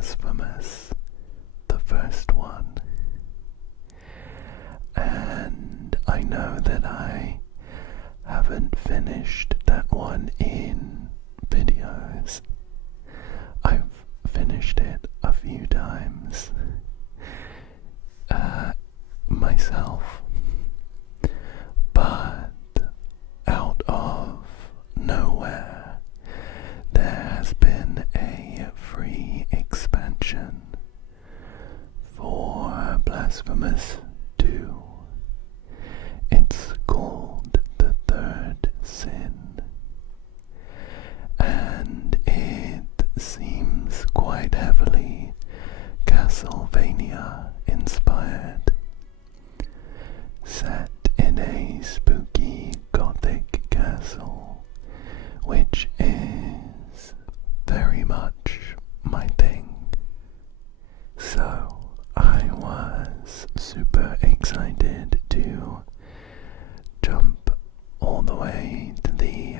Blasphemous, the first one. And I know that I haven't finished that one in videos. I've finished it a few times myself, but out of nowhere there has been a free expansion for Blasphemous 2. It's called The Third Sin, and it seems quite heavily Castlevania inspired, set in a spooky gothic castle, which is very much my thing. So I was super excited to jump all the way to the,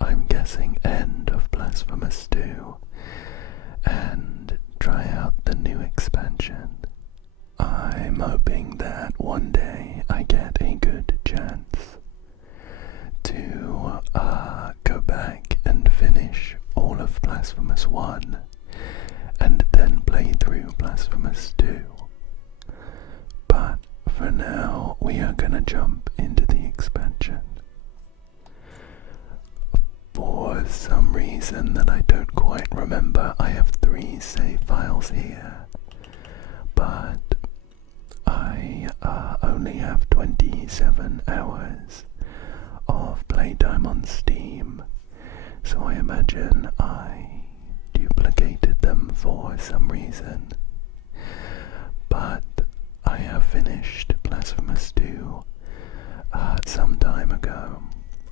I'm guessing, end of Blasphemous 2 and try out the new expansion. I'm hoping that one day I get a good chance to go back and finish all of Blasphemous 1 and then play through Blasphemous 2. But for now, we are gonna jump into the expansion. For some reason that I don't quite remember, I have 3 save files here, but I only have 27 hours of playtime on Steam, so I imagine I duplicated them for some reason. But I have finished Blasphemous 2 some time ago.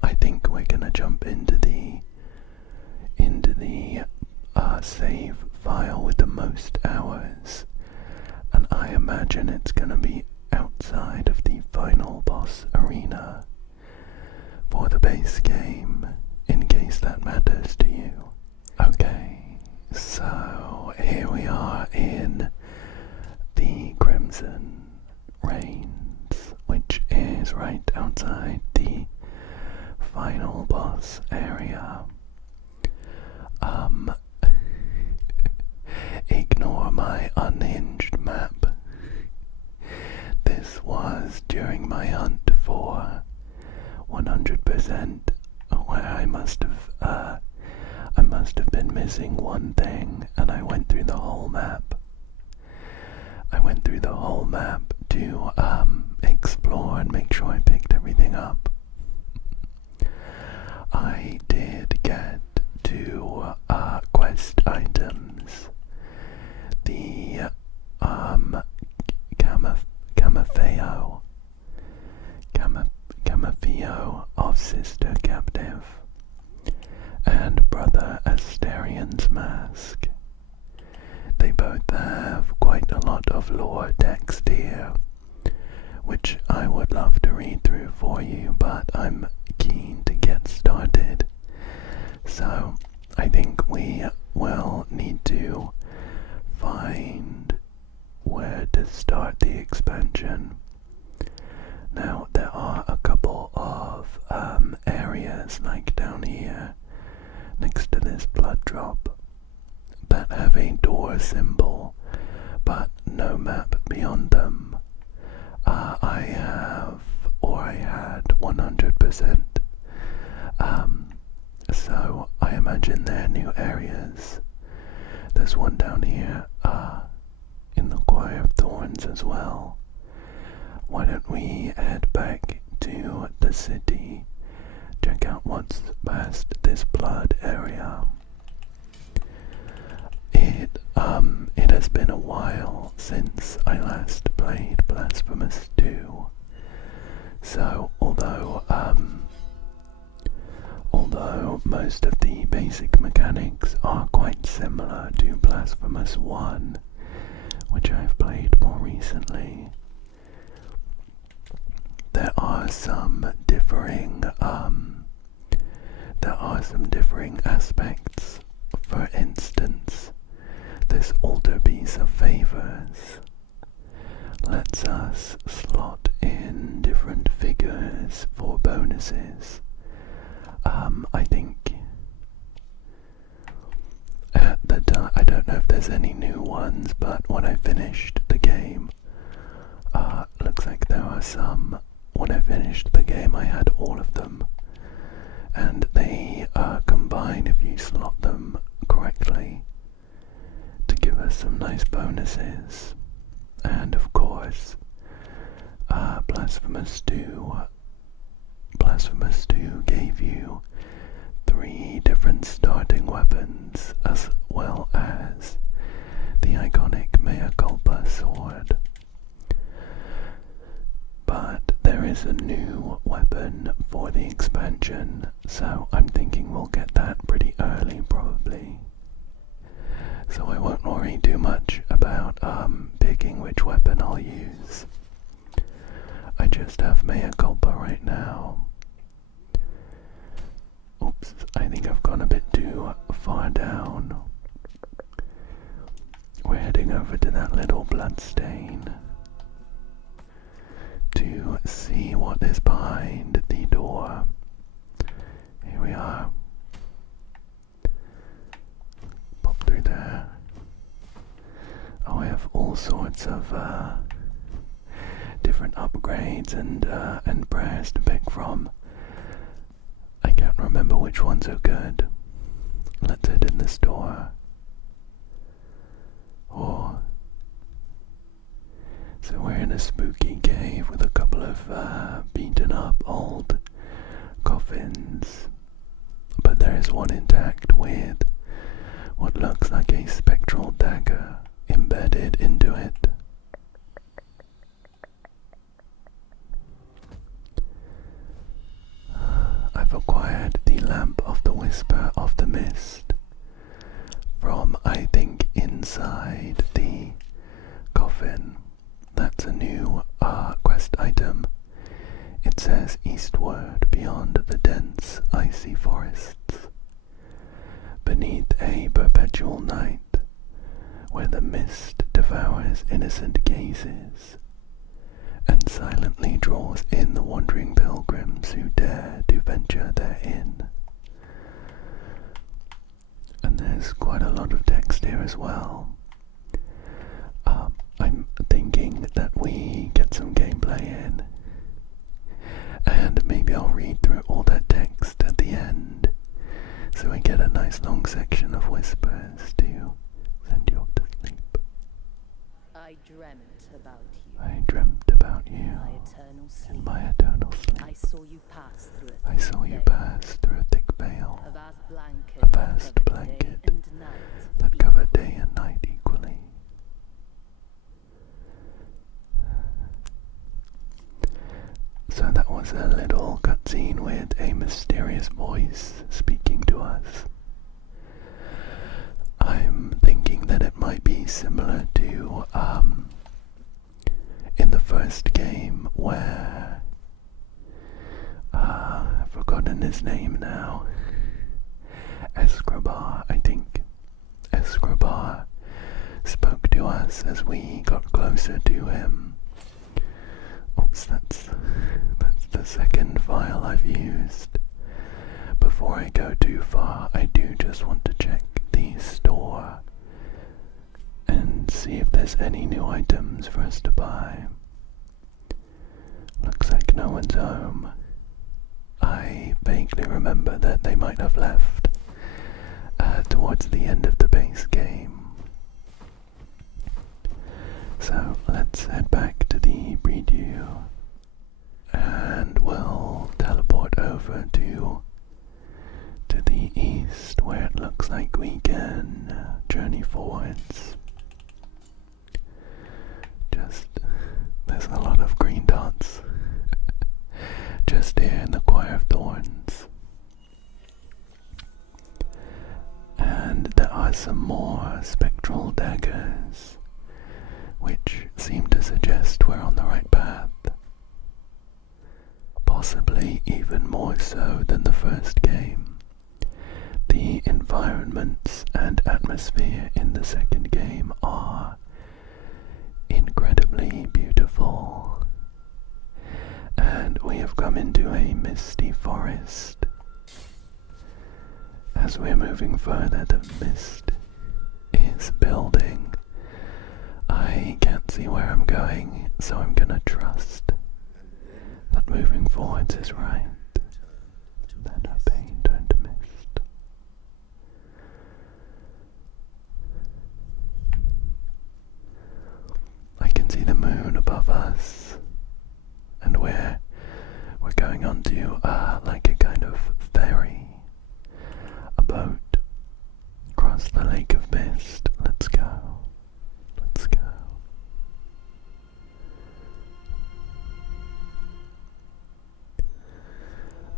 I think we're gonna jump into the save file with the most hours, and I imagine it's gonna be outside of the final boss arena for the base game, in case that matters to you. Okay, so here we are in the Crimson Reigns, which is right outside the final boss area. Ignore my unhinged map. This was during my hunt for 100%, where I must have been missing one thing, and I went through the whole map. I went through the whole map to explore and make sure I picked everything up. I did get 2 quest items. The Camafeo of Sister Captive and Brother Asterian's Mask. They both have quite a lot of lore text here, which I would love to read through for you, but I'm keen to get started. So I think we will need to find where to start the expansion. Now there are a couple of areas, like down here next to this blood drop, that have a door symbol but no map beyond them. I had 100%, so I imagine they're new areas. There's one down here in the Choir of Thorns as well. Why don't we head back to the city, check out what's past this blood area. It has been a while since I last played Blasphemous 2, so although most of the basic mechanics are quite similar to Blasphemous 1, which I've played more recently, there are some differing aspects. For instance, this alternate favors lets us slot in different figures for bonuses. I think at the time, I don't know if there's any new ones, but when I finished the game, looks like there are some. When I finished the game, I had all of them, and they combine if you slot them correctly to give us some nice bonuses. And of course, Blasphemous 2 gave you 3 different starting weapons, as well as the iconic Mea Culpa sword. But there is a new weapon for the expansion, so I'm thinking we'll get that pretty early probably. So I won't worry too much about picking which weapon I'll use. I just have Mea Culpa right now. Oops, I think I've gone a bit too far down. We're heading over to that little bloodstain to see what is behind the door. Here we are. Pop through there. Oh, I have all sorts of different upgrades and prayers to pick from. I can't remember which ones are good. Let's head in this door. Oh. So we're in a spooky cave with a couple of beaten up old coffins. But there is one intact with what looks like a spectral dagger embedded into it. I've acquired the Lamp of the Whisper of the Mist from, I think, inside the coffin. That's a new quest item. It says eastward beyond the dense icy forests, beneath a perpetual night, where the mist devours innocent gazes and silently draws in the wandering pilgrims who dare to venture therein. And there's quite a lot of text here as well. I'm thinking that we get some gameplay in, and maybe I'll read through all that text at the end, so we get a nice long section of whispers to send you off to sleep. I dreamt about you. I dreamt about you My eternal sleep. in my eternal sleep. I saw you pass through a I thick saw you veil. pass through a thick veil, A vast blanket, a vast that covered blanket day and night. that covered day and night equally. So that was a little cutscene with a mysterious voice speaking to us. I'm thinking that it might be similar to in the first game where I've forgotten his name now. Escribar, I think. Escribar spoke to us as we got closer to him. Oops, that's the second file I've used. Before I go too far, I do just want to check the store and see if there's any new items for us to buy. Looks like no one's home. I vaguely remember that they might have left towards the end of the base game. So let's head back to the preview, and we'll teleport over to the east, where it looks like we can journey forwards. There's a lot of green dots just here in the Choir of Thorns. And there are some more spectral daggers, which seem to suggest we're on the right path. Possibly even more so than the first game. The environments and atmosphere in the second game are absolutely beautiful. And we have come into a misty forest. As we're moving further, the mist is building. I can't see where I'm going, so I'm gonna trust that moving forwards is right. Then our pain turned to mist. I can see the moon above us, and we're going onto like a kind of ferry, a boat across the lake of mist. Let's go. Let's go.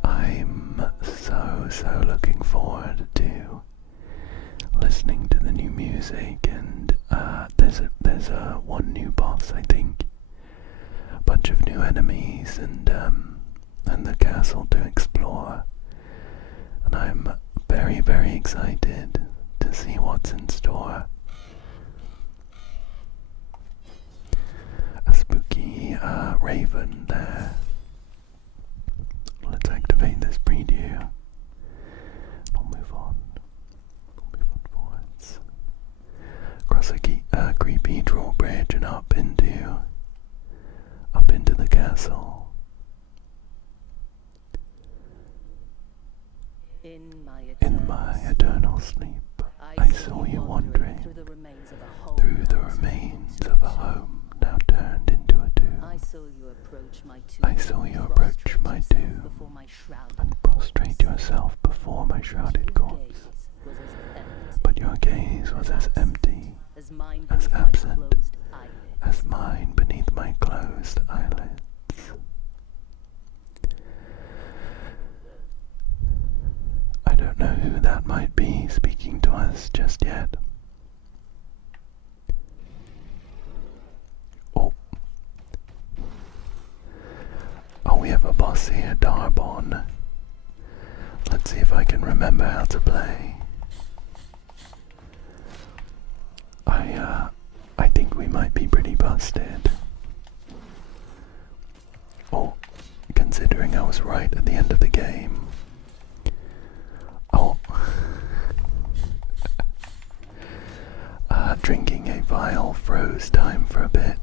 I'm so looking forward to listening to the new music, and there's a one new boss, I think, a bunch of new enemies, and the castle to explore, and I'm very excited to see what's in store. A spooky raven there. Let's activate this preview. We'll move on. We'll move on forwards. Across a creepy drawbridge and up into the castle. In my eternal sleep, I saw you wandering through the remains of a home now turned into a tomb. I saw you approach my tomb and prostrate yourself before my shrouded corpse. But your gaze was as empty, as absent, as mine beneath my closed eyelids. I don't know who that might be speaking to us just yet. Oh, we have a boss here, Darbon. Let's see if I can remember how to play. I think we might be pretty busted. Oh, considering I was right at the end of the game. Oh. Drinking a vial froze time for a bit.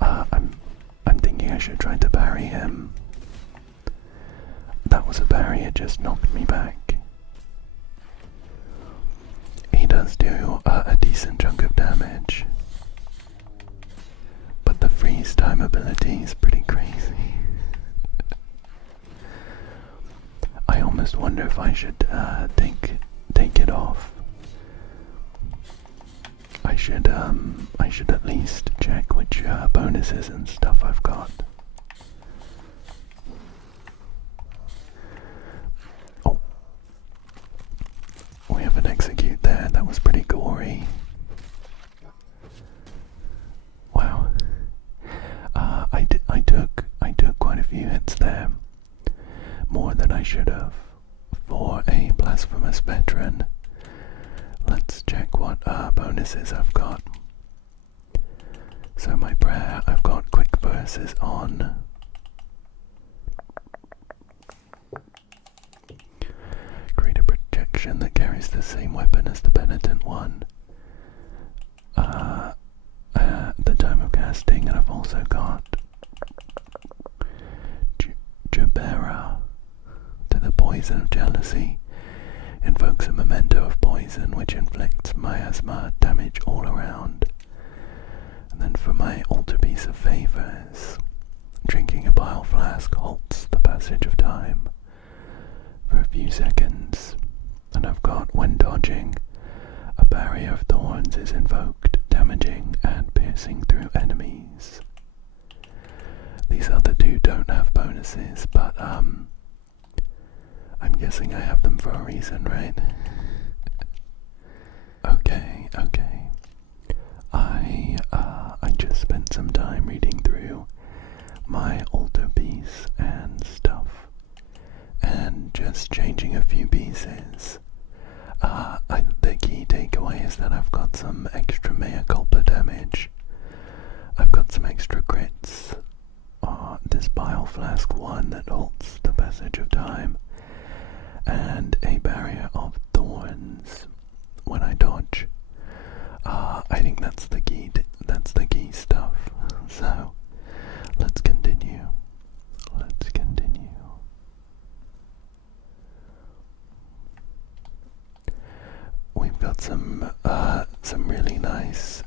I'm thinking I should try to parry him. That was a parry, it just knocked me back. He does do a decent chunk of damage, but the freeze time ability is pretty crazy. I almost wonder if I should take it off. I should at least check which bonuses and stuff I've got. Oh, we have an execute there. That was pretty gory. Wow. I took quite a few hits there, more than I should have for a Blasphemous veteran. Let's check what bonuses I've got. So my prayer, I've got quick verses on. Create a projection that carries the same weapon as the penitent one. The time of casting, and I've also got Jabera to the poison of jealousy. Invokes a memento of poison which inflicts miasma damage all around. And then for my altarpiece of favors, drinking a bile flask halts the passage of time for a few seconds. And I've got, when dodging, a barrier of thorns is invoked, damaging and piercing through enemies. These other two don't have bonuses, but I'm guessing I have them for a reason, right? Okay. I just spent some time reading through my altarpiece and stuff, and just changing a few pieces. The key takeaway is that I've got some extra mea culpa damage. I've got some extra crits. This bile flask 1 that halts the passage of time, and a barrier of thorns when I dodge. I think that's the key. That's the key stuff. So let's continue. Let's continue. We've got some really nice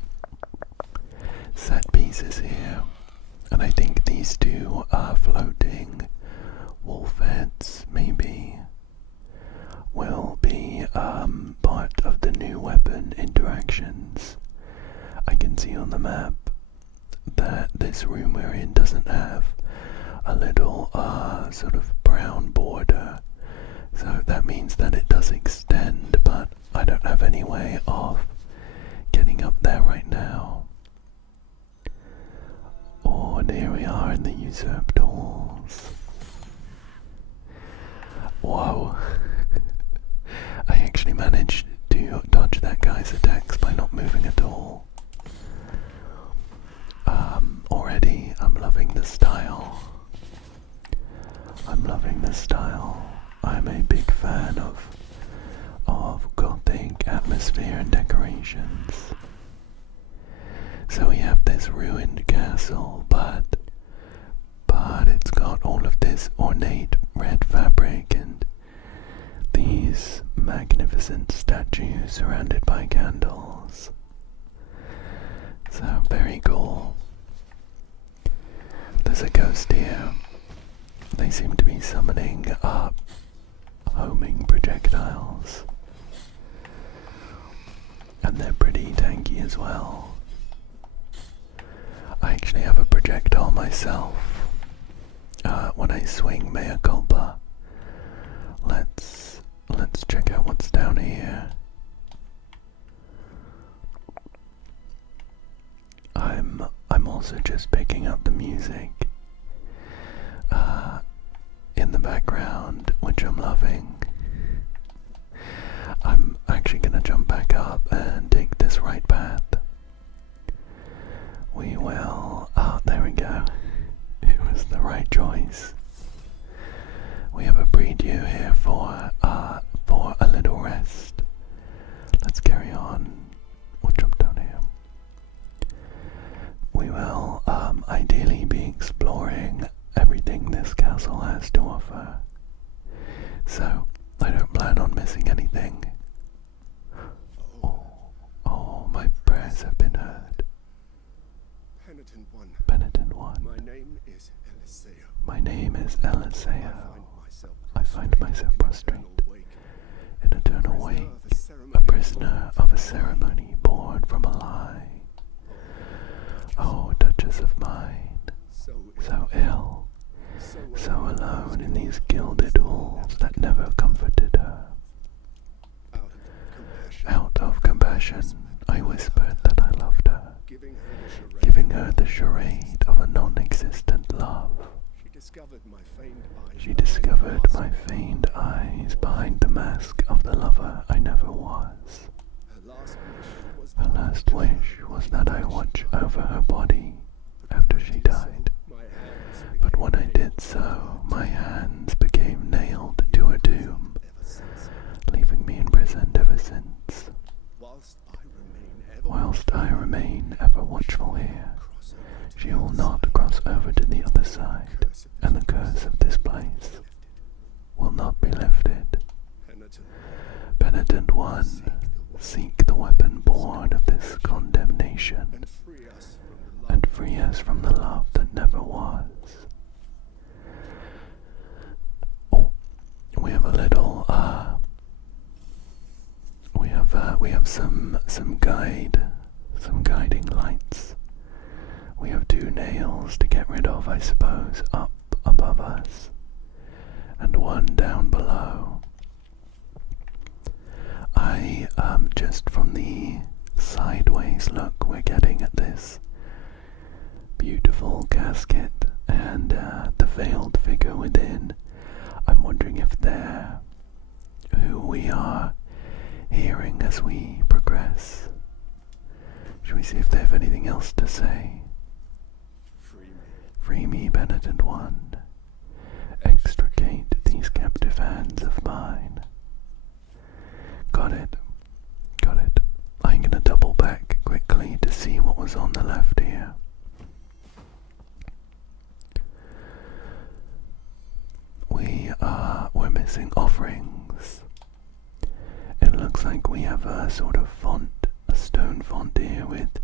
set pieces here, and I think these two floating wolf heads maybe will be part of the new weapon interactions. I can see on the map that this room we're in doesn't have a little sort of brown border, so that means that it does extend, but I don't have any way of getting up there right now. Oh, and here we are in the usurped halls. Whoa. I actually managed to dodge that guy's attacks by not moving at all. Already I'm loving the style. I'm loving the style. I'm a big fan of gothic atmosphere and decorations. So we have this ruined castle, but it's got all of this ornate red fabric and these magnificent statues surrounded by candles. So very cool. There's a ghost here. They seem to be summoning up homing projectiles. And they're pretty tanky as well. I actually have a projectile myself. When I swing mea culpa, let's check out what's down here. I'm also just picking up the music in the background, which I'm loving. I'm actually gonna jump back up and take this right path. We will. There we go. It was the right choice. We have a prie-dieu here for a little rest. Let's carry on. We'll jump down here. We will ideally be exploring everything this castle has to offer. So I don't plan on missing anything. Oh, my prayers have been heard. Penitent one. My name is Eliseo. My name is Eliseo. I find myself prostrate in eternal wake, a prisoner of a ceremony born from a lie. Oh, Duchess of mine, so ill, so alone in these gilded halls that never comforted her. Out of compassion, I whispered that I loved her, giving her the charade of a non-existent love. She discovered my feigned eyes behind the mask of the lover I never was. Her last wish was that I watch over her body after she died. But when I did so, my hands became nailed to her tomb, leaving me imprisoned ever since. Whilst I remain ever watchful here, she will not cross over to the other side, and the curse of this place will not be lifted. Penitent one, seek the weapon born of this condemnation, and free us from the love that never was. Oh, we have a little, we have some guiding lights. We have 2 nails to get rid of, I suppose, up above us, and 1 down below. Just from the sideways look we're getting at this beautiful casket and the veiled figure within, I'm wondering if they're who we are as we progress. Should we see if they have anything else to say? Free me. Free me, penitent one. Extricate these captive hands of mine. Got it. Got it. I'm gonna double back quickly to see what was on the left here. We're missing offerings. It looks like we have a sort of font, a stone font here with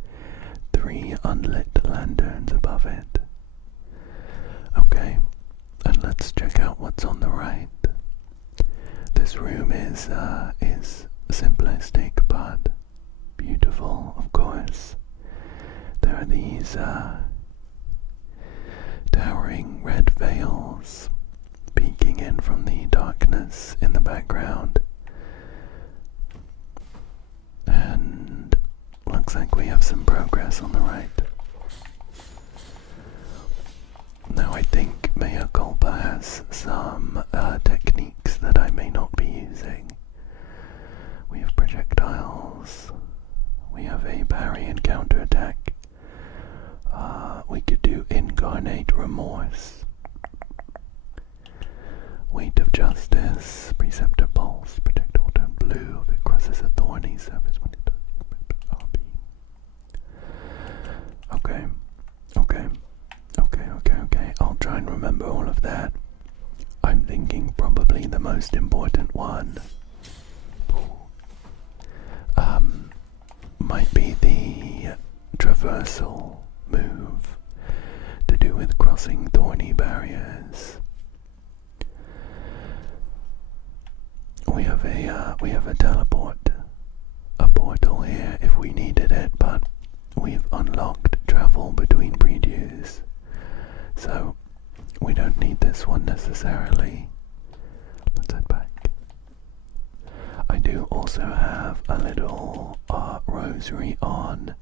3 unlit lanterns above it. Okay, and let's check out what's on the right. This room is simplistic but beautiful, of course. There are these towering red veils peeking in from the darkness in the background. And looks like we have some progress on the right. Now I think Mea Culpa has some techniques that I may not be using. We have projectiles. We have a parry and counterattack. We could do incarnate remorse. Weight of justice, preceptor pulse, projectile turn blue if it crosses a thorny surface when it does RB. Okay. I'll try and remember all of that. I'm thinking probably the most important one might be the traversal move to do with crossing thorny barriers. We have a teleport, a portal here if we needed it, but we've unlocked travel between previews, so we don't need this one necessarily. Let's head back. I do also have a little rosary on.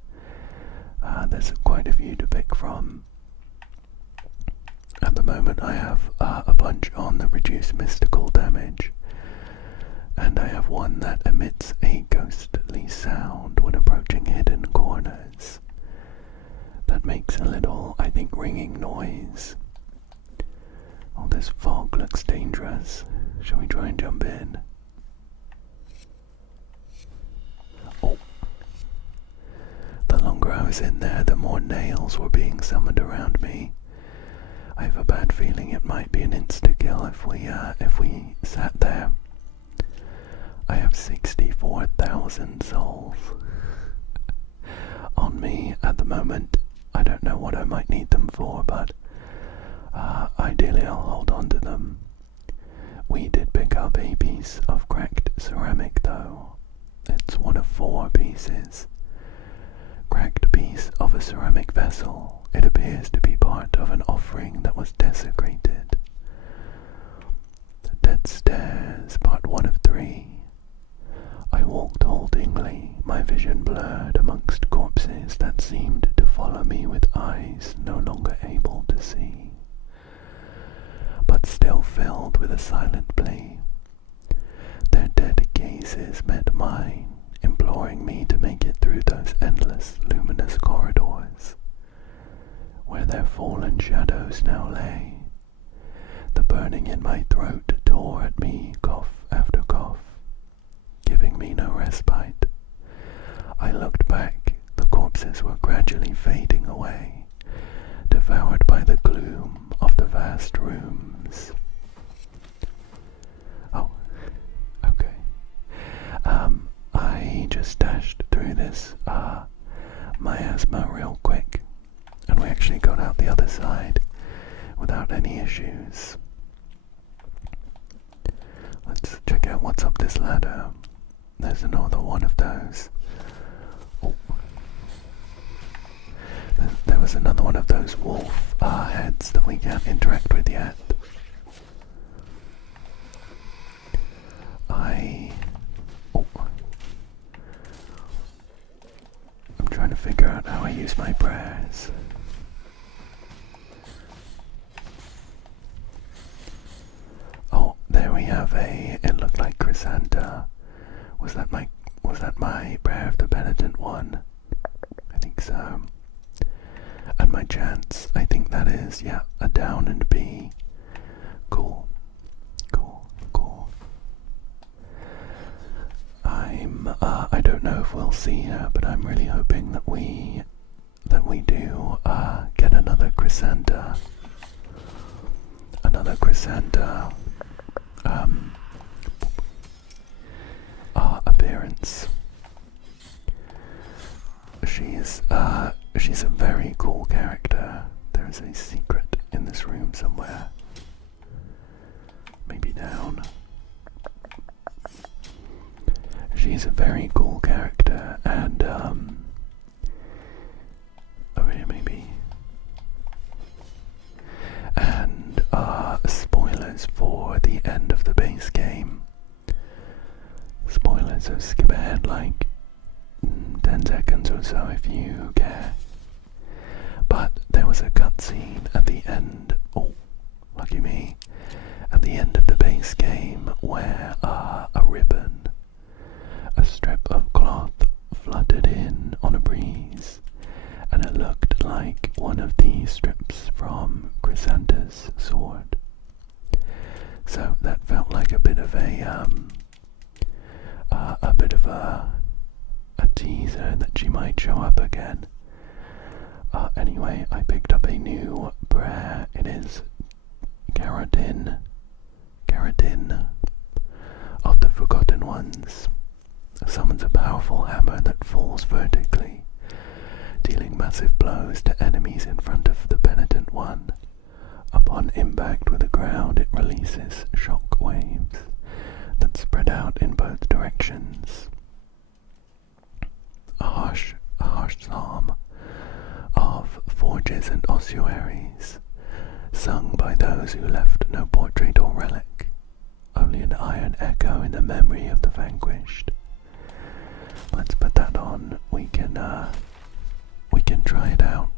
There's quite a few to pick from. At the moment I have a bunch on that reduce mystical damage, and I have one that emits a ghostly sound when approaching hidden corners. That makes a little, I think, ringing noise. Oh, this fog looks dangerous. Shall we try and jump in? Oh. The longer I was in there, the more nails were being summoned around me. I have a bad feeling it might be an insta-kill if we sat there. I have 64,000 souls on me at the moment. I don't know what I might need them for, but ideally I'll hold on to them. We did pick up a piece of cracked ceramic though. It's one of 4 pieces. Cracked piece of a ceramic vessel. It appears to be part of an offering that was desecrated. The Dead Stairs, part 1 of 3. I walked haltingly, my vision blurred amongst corpses that seemed to follow me with eyes no longer able to see, but still filled with a silent plea. Their dead gazes met mine, imploring me to make it through those endless, luminous corridors, where their fallen shadows now lay. The burning in my throat tore at me, cough after cough, giving me no respite. I looked back. The corpses were gradually fading away, devoured by the gloom of the vast rooms. Oh, okay. I just dashed through this miasma real quick, and we actually got out the other side without any issues. Let's check out what's up this ladder. There's another one of those. Oh. There was another one of those wolf heads that we can't interact with yet. I'm trying to figure out how I use my prayers. Oh, there we have it looked like Chrysanta. Was Was that my Prayer of the Penitent one? I think so. And my chance, I think that is, yeah, a down and B. Cool. Cool. Cool. I don't know if we'll see her, but I'm really hoping that we do, get another Chrysanta. Another Chrysanta, appearance. She's a very cool character. There is a secret in this room somewhere. Maybe down. She's a very cool character, and over here maybe. And spoilers for the end of the base game. Spoilers, so skip ahead like 10 seconds or so if you care. But there was a cutscene at the end, oh, lucky me, at the end of the base game where a ribbon, a strip of cloth fluttered in on a breeze, and it looked like one of the strips from Chrysanta's sword. So that felt like a bit of a teaser that she might show up again. Anyway, I picked up a new prayer. It is Keratin of the Forgotten Ones. Summons a powerful hammer that falls vertically, dealing massive blows to enemies in front of the penitent one. Upon impact with the ground, it releases shock waves that spread out in both directions. A harsh psalm of forges and ossuaries, sung by those who left no portrait or relic, only an iron echo in the memory of the vanquished. Let's put that on. We can try it out.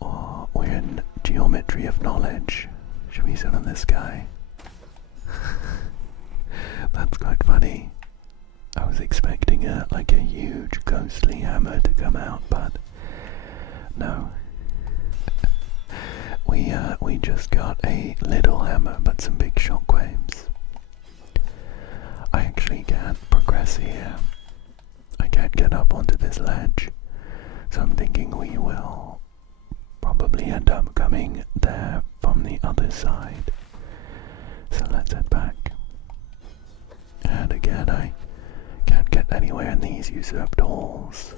Oh, we're in Geometry of Knowledge. Should we sit on this guy? That's quite funny. I was expecting like a huge ghostly hammer to come out, but no. We just got a little hammer, but some big shockwaves. I actually can't progress here. I can't get up onto this ledge, so I'm thinking we will probably end up coming there from the other side. So let's head back. And again, I can't get anywhere in these usurped halls.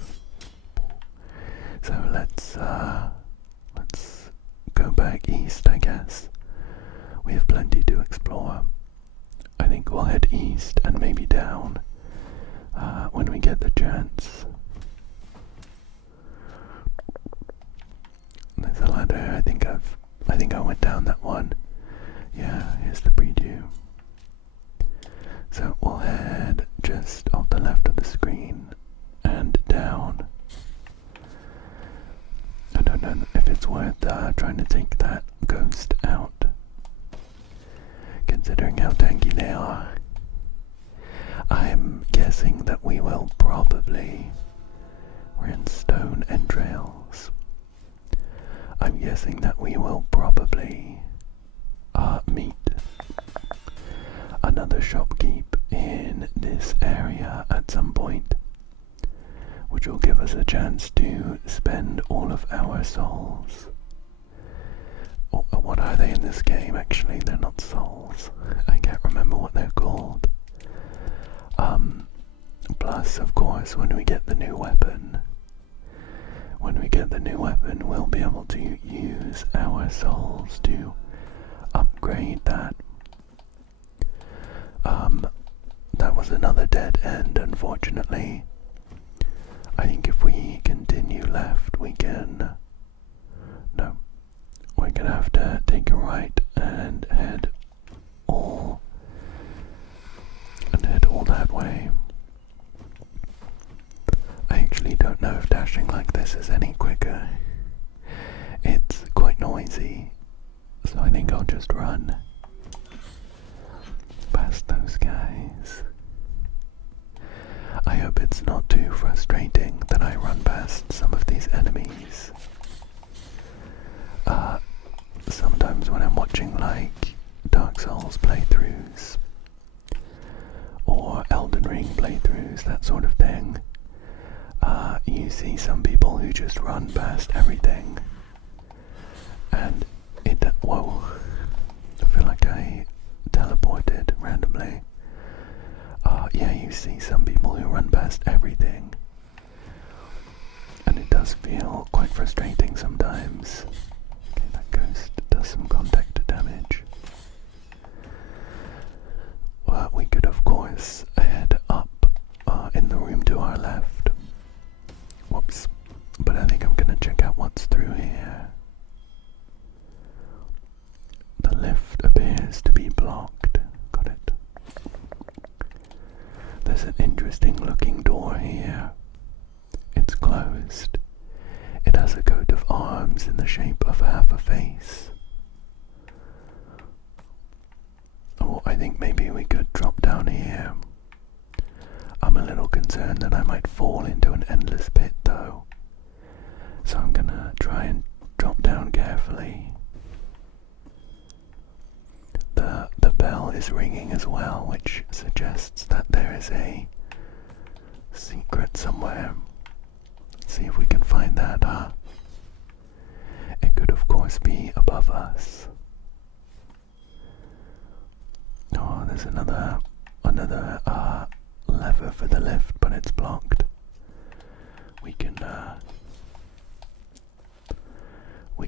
So let's go back east, I guess. We have plenty to explore. I think we'll head east and maybe down when we get the chance. There's a ladder. I think I went down that one. Yeah, here's the preview. So we'll head just off the left of the screen and down. I don't know if it's worth trying to take that ghost out, considering how tanky they are. I'm guessing that we will probably... We're in stone entrails. I'm guessing that we will probably meet another shopkeep in this area at some point, which will give us a chance to spend all of our souls. What are they in this game? Actually, they're not souls. I can't remember what they're called. Plus, of course, when we get the new weapon, we'll be able to use our souls to upgrade that. That was another dead end, unfortunately. I think if we continue left, we can... No. We're gonna have to take a right and head all that way. I actually don't know if dashing like this is any quicker. It's quite noisy, so I think I'll just run past those guys. frustrating that I run past some of these enemies. Sometimes when I'm watching like Dark Souls playthroughs or Elden Ring playthroughs, that sort of thing, you see some people who just run past everything, and whoa, I feel like I teleported randomly. Yeah, you see some people who run past everything, and it does feel quite frustrating sometimes. Okay, that ghost does some contact damage. Well, we could of course head up in the room to our left. Whoops. But I think I'm gonna check out what's through here. The lift appears to be blocked. Got it. There's an interesting looking door here. It's closed. It has a coat of arms in the shape of half a face. Oh, I think maybe we could drop down here. I'm a little concerned that I might fall into an endless pit though. So I'm gonna try and drop down carefully. The bell is ringing as well, which suggests that there is a secret somewhere. Let's see if we can find that, It could of course be above us. Oh, there's another lever for the lift, but it's blocked. We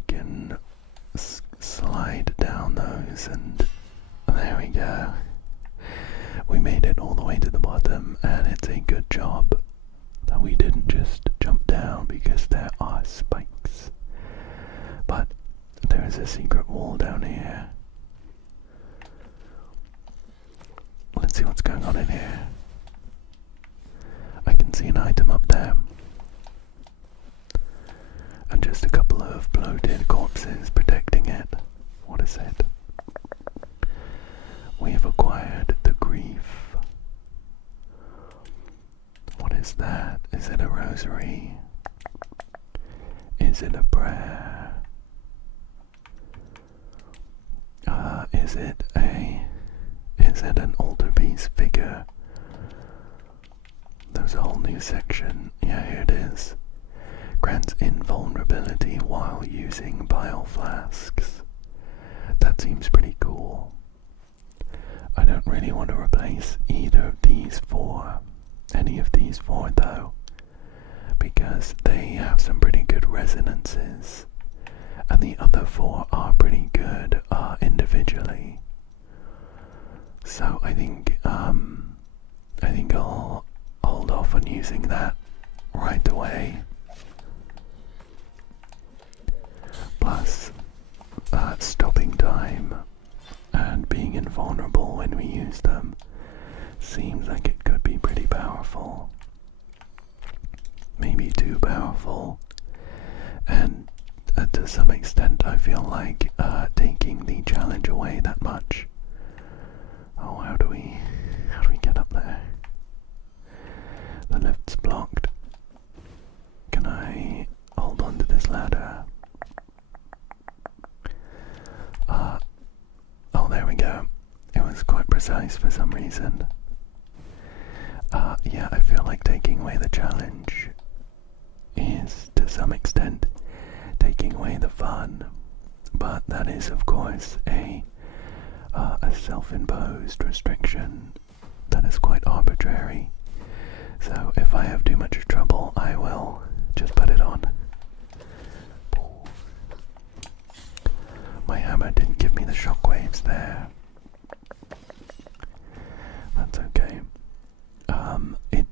can slide down those, and there we go. We made it all the way to the bottom, and it's a good job that we didn't just jump down because there are spikes. But there is a secret wall down here. Let's see what's going on in here. I can see an item up there. And just a couple of bloated corpses protecting it. What is it? We have acquired the grief. What is that? Is it a rosary? Is it a prayer? Is it an altarpiece figure? There's a whole new section. Yeah, here it is. Grants invulnerability while using bile flasks. That seems pretty cool. I don't really want to replace either of these four, any of these four though, because they have some pretty good resonances, and the other four are pretty good individually. So I think I'll hold off on using that right away. Plus, stopping time and being invulnerable when we use them seems like it could be pretty powerful. Maybe too powerful. And to some extent I feel like taking the challenge away that much. Oh, how do we get up there? The lift's blocked. Can I hold on to this ladder? Oh, there we go. It was quite precise for some reason. Yeah, I feel like taking away the challenge is, to some extent, taking away the fun. But that is, of course, a self-imposed restriction that is quite arbitrary. So if I have too much trouble, I will just put it on. My hammer didn't give me the shockwaves there. That's okay.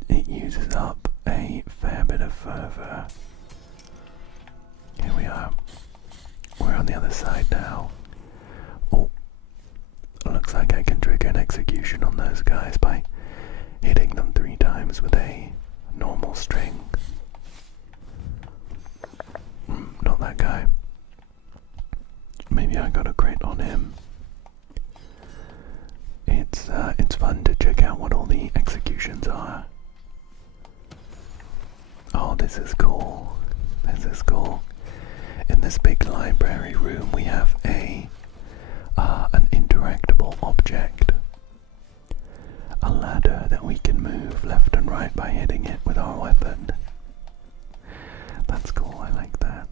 It uses up a fair bit of fervor. Here we are. We're on the other side now. Oh, looks like I can trigger an execution on those guys by hitting them 3 times with a normal string. Not that guy. Maybe I got a crit on him. It's fun to check out what all the executions are. this is cool. This is cool. In this big library room we have an interactable object. A ladder that we can move left and right by hitting it with our weapon. That's cool, I like that.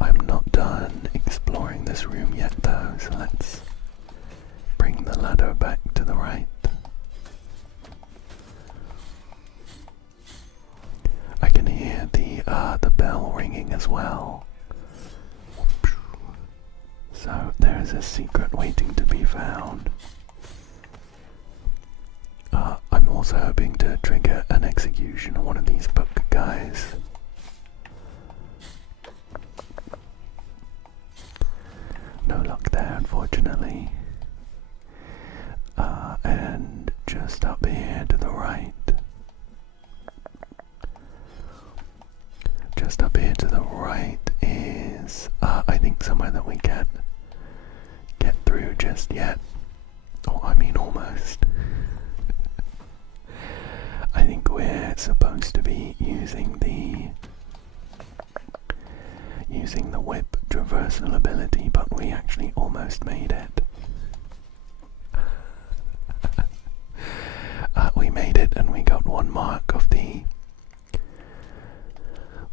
I'm not done exploring this room yet though, so let's bring the ladder back to the right. I can hear the bell ringing as well. So there's a secret waiting to be found. I'm also hoping to trigger an execution on one of these book guys. No luck there, unfortunately. And just up here to the right. Just up here to the right is, I think, somewhere that we can't get through just yet. Oh, I mean almost. I think we're supposed to be using the whip traversal ability, but we actually almost made it. We made it, and we got one mark of the...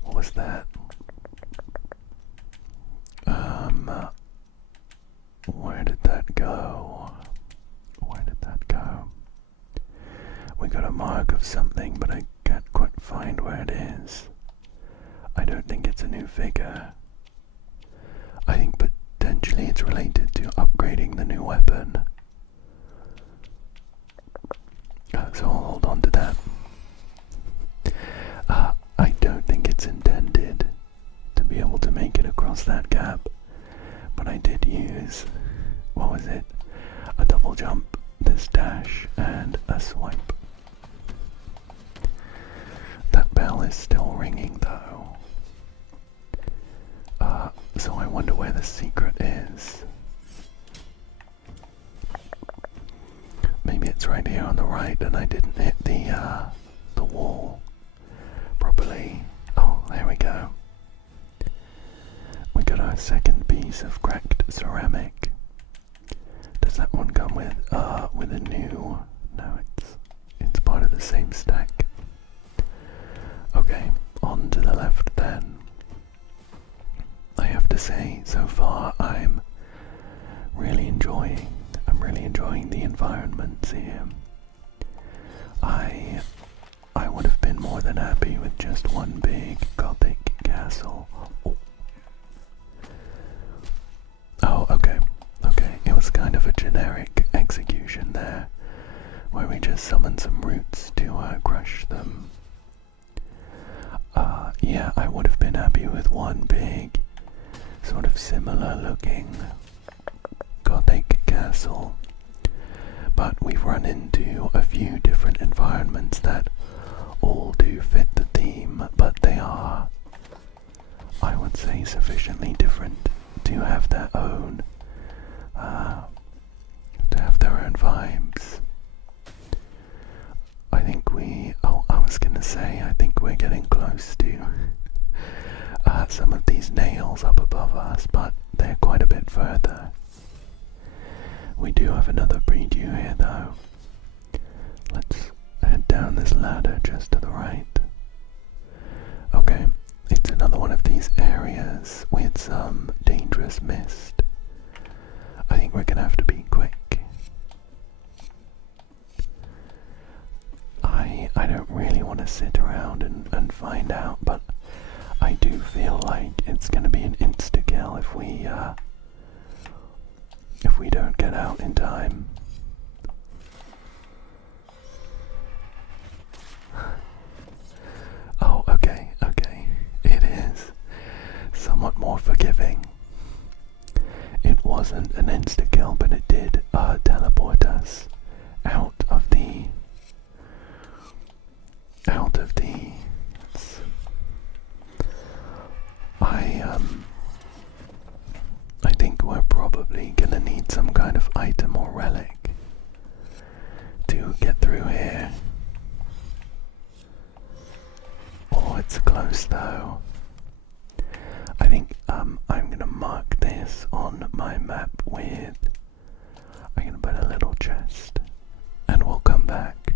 What was that? Where did that go? Where did that go? We got a mark of something, but I can't quite find where it is. I don't think it's a new figure. I think potentially it's related to upgrading the new weapon. So I'll hold on to that. I don't think it's intended to be able to make it across that gap, but I did use, what was it? A double jump, this dash, and a swipe. That bell is still ringing though. So I wonder where the secret is. Maybe it's right here on the right and I didn't hit the wall properly. Oh, there we go. We got our second piece of cracked ceramic. Does that one come with a new... No, it's part of the same stack. Okay, on to the left then. I have to say, so far I'm really enjoying the environments here. I would have been more than happy with just one big Gothic castle. Oh, okay. It was kind of a generic execution there, where we just summoned some roots to crush them. Yeah, I would have been happy with one big, sort of similar looking Gothic castle. But we've run into a few different environments that all do fit the theme, but they are, I would say, sufficiently different to have their own vibes. I think we're getting close to some of these nails up above us, but they're quite a bit further. We do have another preview here though. Let's head down this ladder just to the right. Okay, it's another one of these areas with some dangerous mist. I think we're gonna have to be quick. I don't really want to sit around and find out, but I do feel like it's gonna be an insta-kill if we don't get out in time. Oh, okay. It is somewhat more forgiving. It wasn't an insta-kill, but it did teleport us out of the I think we're probably gonna need some kind of item or relic to get through here. close though. I think I'm gonna mark this on my map with. I'm gonna put a little chest, and we'll come back.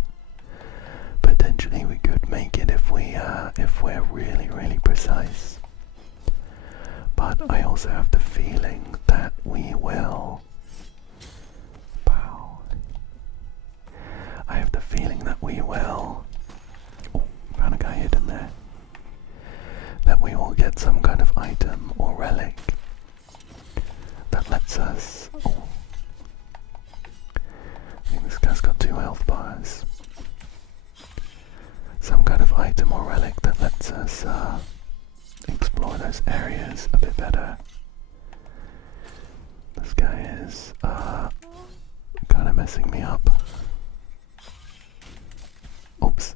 Potentially, we could make it if we're really, really precise. But I also have the feeling that we will. Pow. I have the feeling that we will. Oh, found a guy hidden there. That we will get some kind of item or relic that lets us. Oh, I think this guy's got 2 health bars. Some kind of item or relic that lets us explore those areas a bit better. This guy is kind of messing me up. Oops,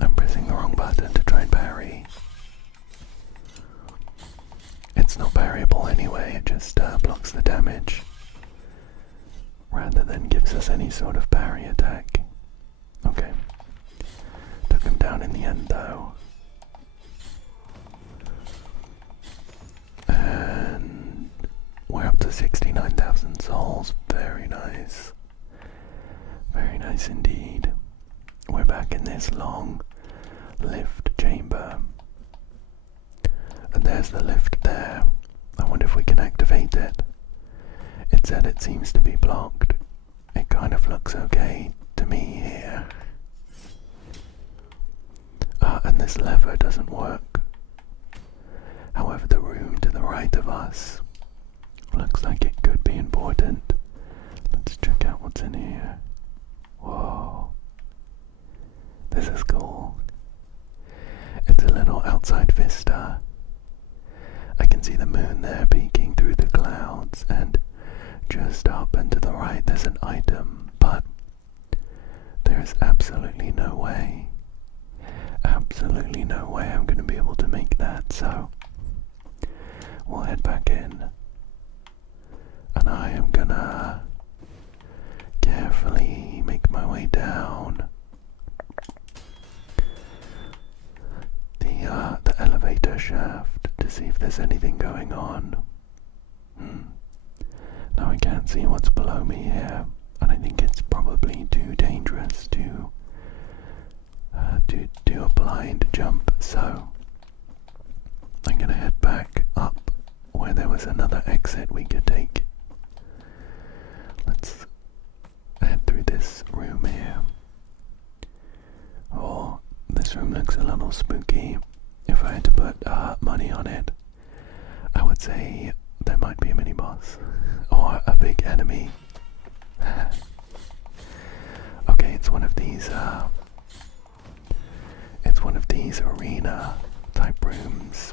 I'm pressing the wrong button to try and parry. It's not parryable anyway, it just blocks the damage rather than gives us any sort of parry attack. Okay, took him down in the end though. And we're up to 69,000 souls. Very nice. Very nice indeed. We're back in this long lift chamber. And there's the lift there. I wonder if we can activate it. It said it seems to be blocked. It kind of looks okay to me here. And this lever doesn't work. However, the room to the right of us looks like it could be important. Let's check out what's in here. Whoa. This is cool. It's a little outside vista. I can see the moon there peeking through the clouds, and just up and to the right there's an item, but there is absolutely no way I'm going to be able to make that, so we'll head back in, and I am gonna carefully make my way down the elevator shaft to see if there's anything going on. Now I can't see what's below me here, and I think it's probably too dangerous to do a blind jump, so I'm gonna head back up where there was another exit we could take. Let's head through this room here. Oh, this room looks a little spooky. If I had to put money on it, I would say there might be a mini boss or a big enemy. Okay, it's one of these arena type rooms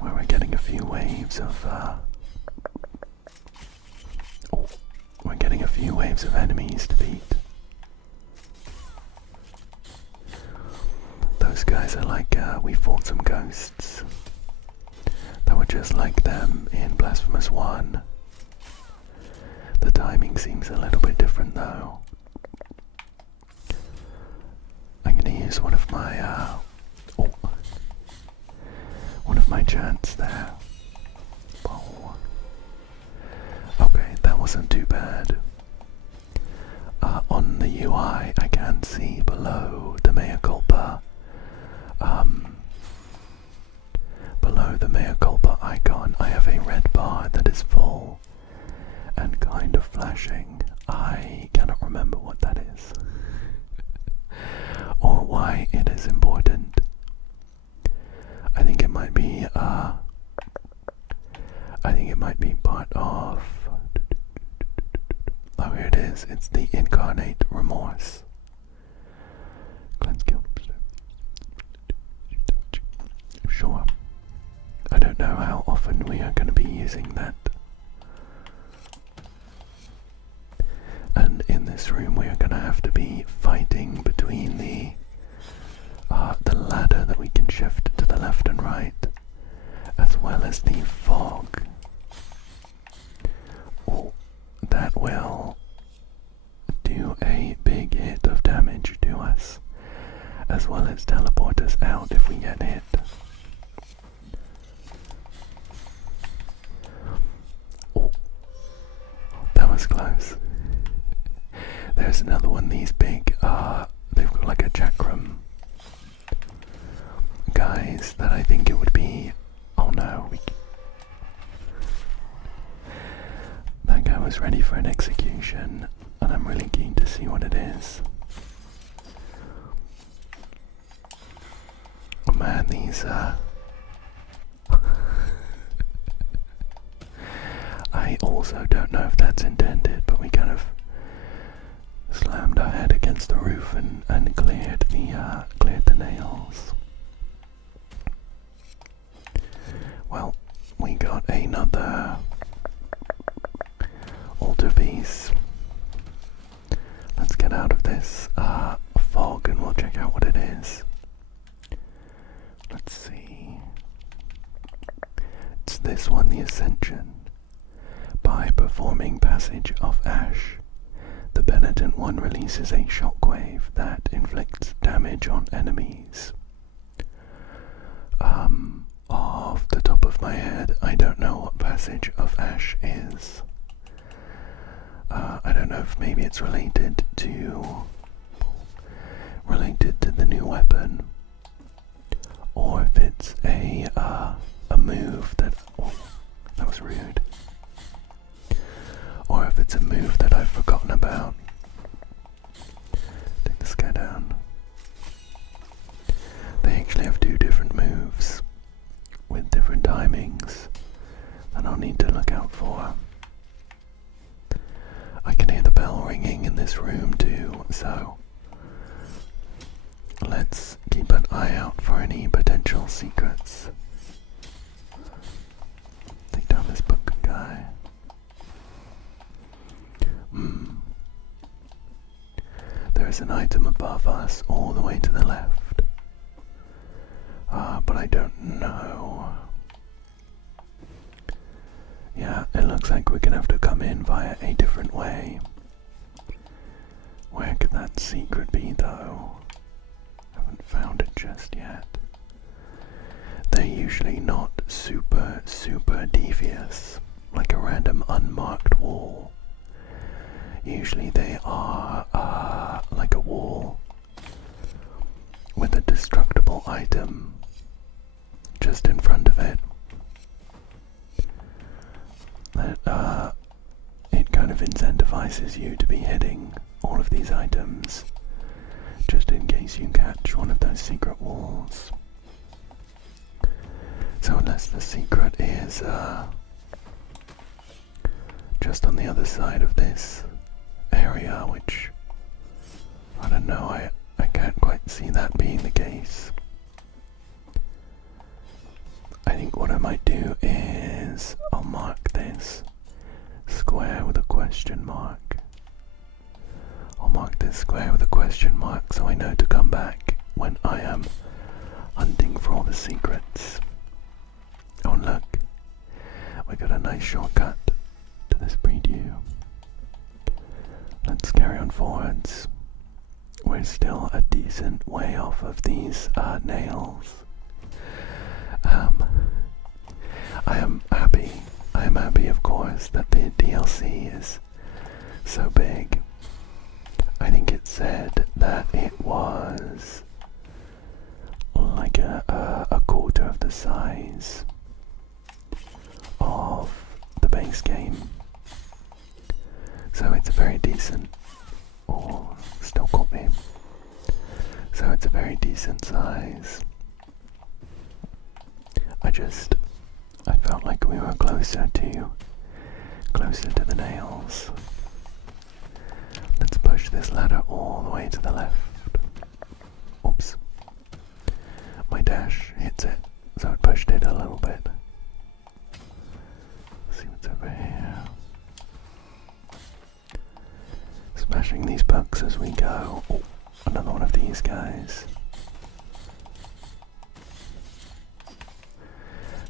where we're getting a few waves of enemies to beat. Those guys are like we fought some ghosts that were just like them in Blasphemous 1. The timing seems a little bit different though. I'm gonna use one of my chants there. Oh. Okay, that wasn't too bad. On the UI, I can see below the mea culpa. Below the mea culpa icon, I have a red bar that is full and kind of flashing. I cannot remember what that is or why it is important. I think it might be part of. Oh, here it is. It's the incarnate remorse. Cleanse guilt. Sure. I don't know how often we are going to be using that. And in this room we are going to have to be fighting between the ladder that we can shift to the left and right, as well as the fog. Oh, that will do a big hit of damage to us, as well as teleport us out if we There's another one, these big, they've got like a chakram guys that I think it would be, oh no, that guy was ready for an execution, and I'm really keen to see what it is. Oh man, these, I also don't know if that's intended, but we kind of slammed our head against the roof and cleared the nails. Well, we got another altar piece. Let's get out of this fog and we'll check out what it is. Let's see. It's this one, the Ascension. By performing Passage of Ash, the Penitent One releases a shockwave that inflicts damage on enemies. Off the top of my head, I don't know what Passage of Ash is. I don't know if maybe it's related to the new weapon, or if it's a move that. Oh, that was rude. Or if it's a move that I've forgotten about. Take this guy down. They actually have two different moves with different timings that I'll need to look out for. I can hear the bell ringing in this room too, so let's keep an eye out for any potential secrets. Take down this book guy. There's an item above us all the way to the left. But I don't know. Yeah, it looks like we're gonna have to come in via a different way. Where could that secret be though? Haven't found it just yet. They're usually not super devious, like a random unmarked wall. Usually they are like a wall with a destructible item just in front of it. That it kind of incentivizes you to be hitting all of these items just in case you catch one of those secret walls. So unless the secret is just on the other side of this area, which I don't know, I can't quite see that being the case. I think what I might do is I'll mark this square with a question mark. I'll mark this square with a question mark so I know to come back when I am hunting for all the secrets. Oh, and look, we got a nice shortcut to this preview. Let's carry on forwards. We're still a decent way off of these nails. I am happy of course that the DLC is so big. I think it said that it was like a quarter of the size of the base game. So it's a very decent, oh, still caught me. So it's a very decent size. I felt like we were closer to the nails. Let's push this ladder all the way to the left. Oops. My dash hits it, so it pushed it a little bit. Let's see what's over here. Smashing these bugs as we go. Oh, another one of these guys.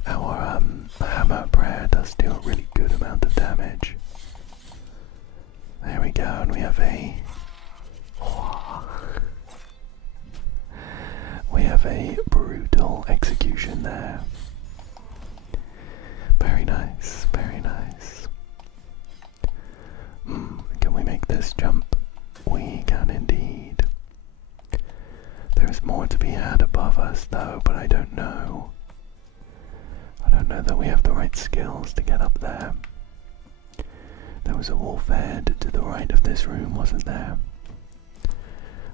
Our hammer prayer does do a really good amount of damage. There we go, and we have a brutal execution there. Very nice, very nice. Can we make this jump? is more to be had above us though, but I don't know. I don't know that we have the right skills to get up there. There was a wolf head to the right of this room, wasn't there?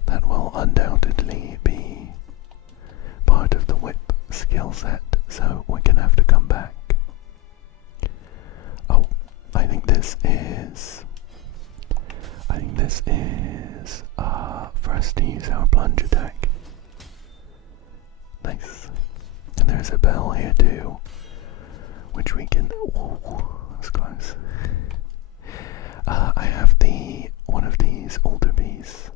That will undoubtedly be part of the whip skill set, so we're gonna have to come back. Oh, I think this is for us to use our plunge attack. Nice. And there's a bell here too, which we can. Oh, that's close. I have one of these altar beasts.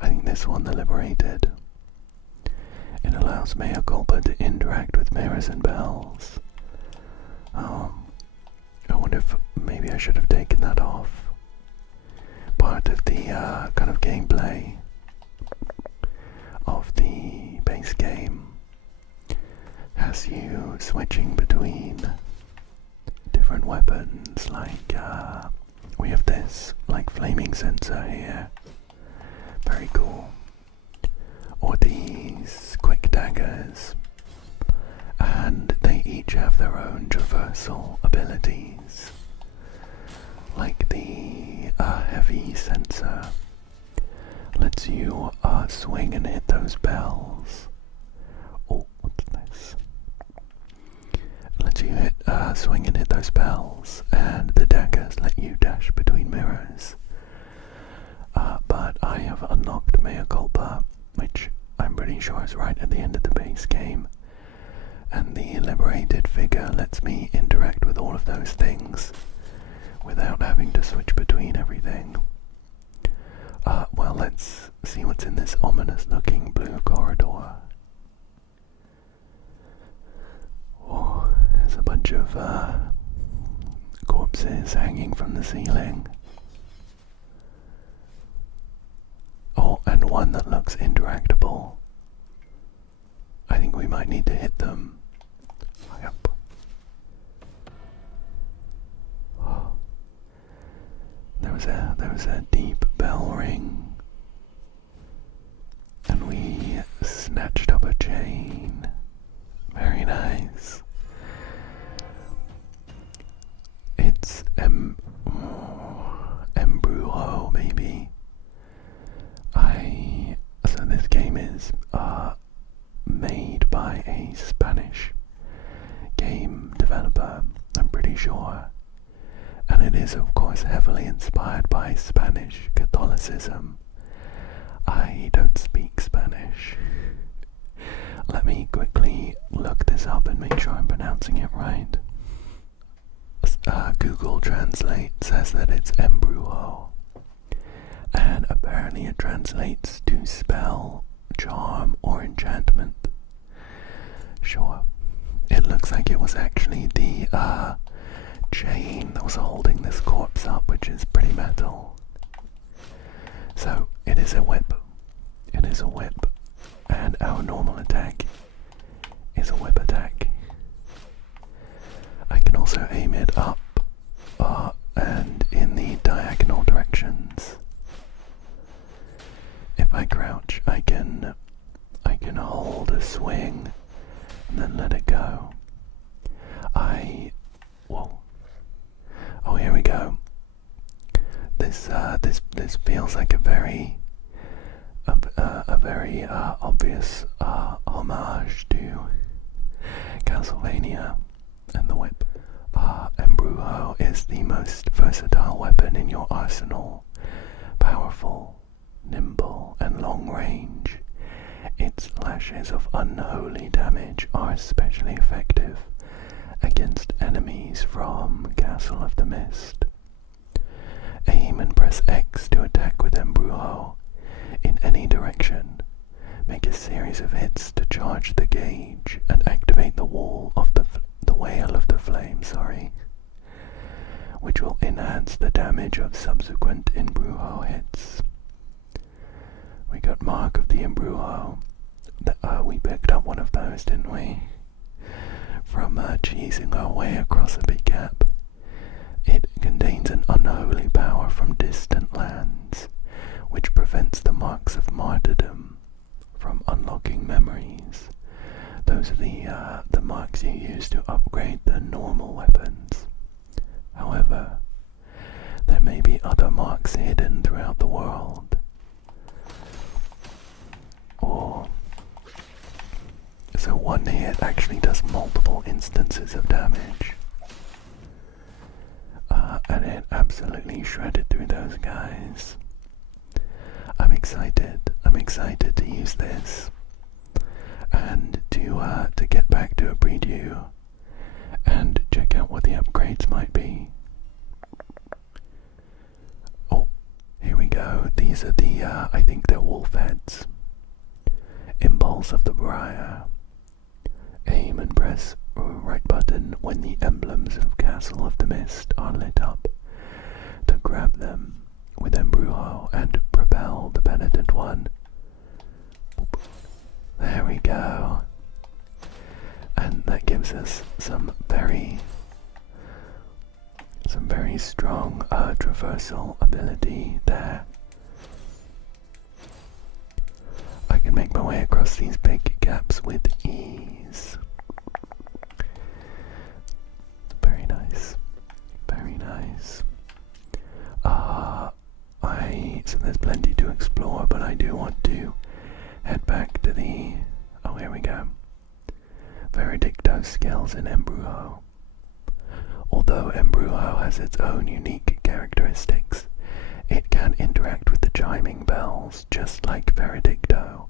I think this one, the liberated. It allows Mea Culpa to interact with mirrors and bells. I wonder if maybe I should have taken that off. Part of the kind of gameplay of the base game has you switching between different weapons, like we have this like flaming sensor here, very cool, or these quick daggers, and they each have their own traversal abilities, like the heavy sensor lets you swing and hit those bells. Oh, what's this? Lets you swing and hit those bells, and the daggers let you dash between mirrors. But I have unlocked Mea Culpa, which I'm pretty sure is right at the end of the base game, and the liberated figure lets me interact with all of those things without having to switch between everything. Well, let's see what's in this ominous looking blue corridor. Oh, there's a bunch of corpses hanging from the ceiling. Oh, and one that looks interactable. I think we might need to hit them. Yep. Oh. There was a deep bell ring, and we snatched up a chain. Very nice. It's Embrujo, maybe. So this game is made by a Spanish game developer, I'm pretty sure. And it is, of course, heavily inspired by Spanish Catholicism. I don't speak Spanish. Let me quickly look this up and make sure I'm pronouncing it right. Google Translate says that it's Embrujo, and apparently it translates to spell, charm, or enchantment. Sure. It looks like it was actually the chain that was holding this corpse up, which is pretty metal. So it is a whip. It is a whip, and our normal attack is a whip attack. I can also aim it up and in the diagonal directions. If I crouch, I can hold a swing and then let it go. Whoa. Oh, here we go. This feels like a very obvious homage to Castlevania and the whip. Embrujo is the most versatile weapon in your arsenal. Powerful, nimble, and long range. Its lashes of unholy damage are especially effective against enemies from Castle of the Mist. Aim and press X to attack with Embrujo in any direction. Make a series of hits to charge the gauge and activate the wall of the Whale of the Flame, which will enhance the damage of subsequent Embrujo hits. We got Mark of the Embrujo. We picked up one of those, didn't we? From cheesing our way across a big gap. It contains an unholy power from distant lands, which prevents the marks of martyrdom from upgrade the normal weapons. However, there may be other marks hidden throughout the world. So one hit actually does multiple instances of damage. And it absolutely shredded through those guys. I'm excited to use this. And to get back to a preview and check out what the upgrades might be. Oh, here we go. These are the, I think they're wolf heads. Impulse of the Briar. Aim and press right button when the emblems of Castle of the Mist are lit up to grab them with Embrujo and propel the penitent one. Boop. There we go. And that gives us some very strong traversal ability there. I can make my way across these big gaps with ease. Very nice. Very nice. So there's plenty to explore, but I do want to head back to the... Oh, here we go. Veredicto skills in Embrujo. Although Embrujo has its own unique characteristics, it can interact with the chiming bells, just like Veredicto.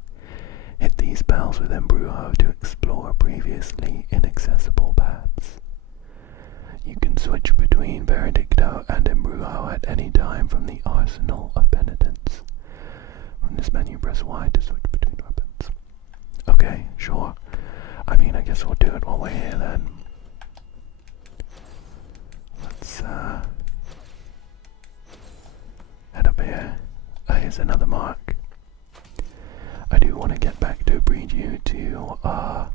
Hit these bells with Embrujo to explore previously inaccessible paths. You can switch between Veredicto and Embrujo at any time from the Arsenal of Penitence. From this menu, press Y to switch between weapons. Okay, sure. I mean, I guess we'll do it while we're here then. Let's head up here. Here's another mark. I do want to get back to preview to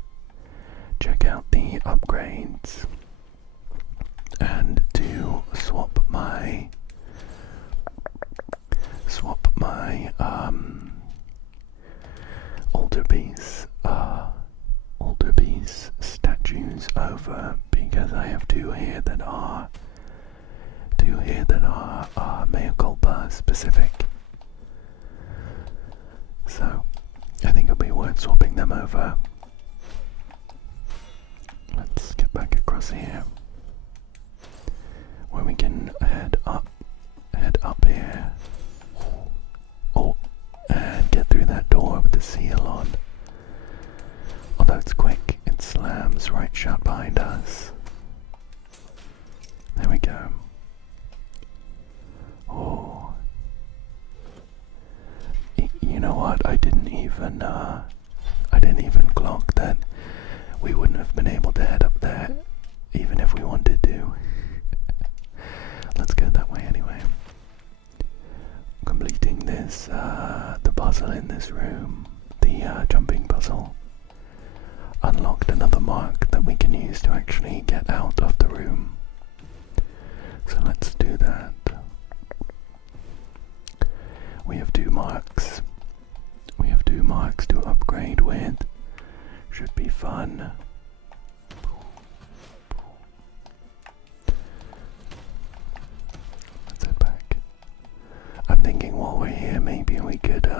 check out the upgrades and to swap my altarpiece statues over, because I have two here that are mea culpa specific. So I think it'll be worth swapping them over. Let's get back across here, where we can head up here. Oh, and get through that door with the seal on. Although it's quick, it slams right shut behind us. There we go. Oh. You know what? I didn't even clock that we wouldn't have been able to head up there, even if we wanted to. Let's go that way anyway. Completing this, the puzzle in this room, the jumping puzzle, unlocked another mark that we can use to actually get out of the room. So let's do that. We have two marks. We have two marks to upgrade with. Should be fun. Let's head back. I'm thinking while we're here, maybe we could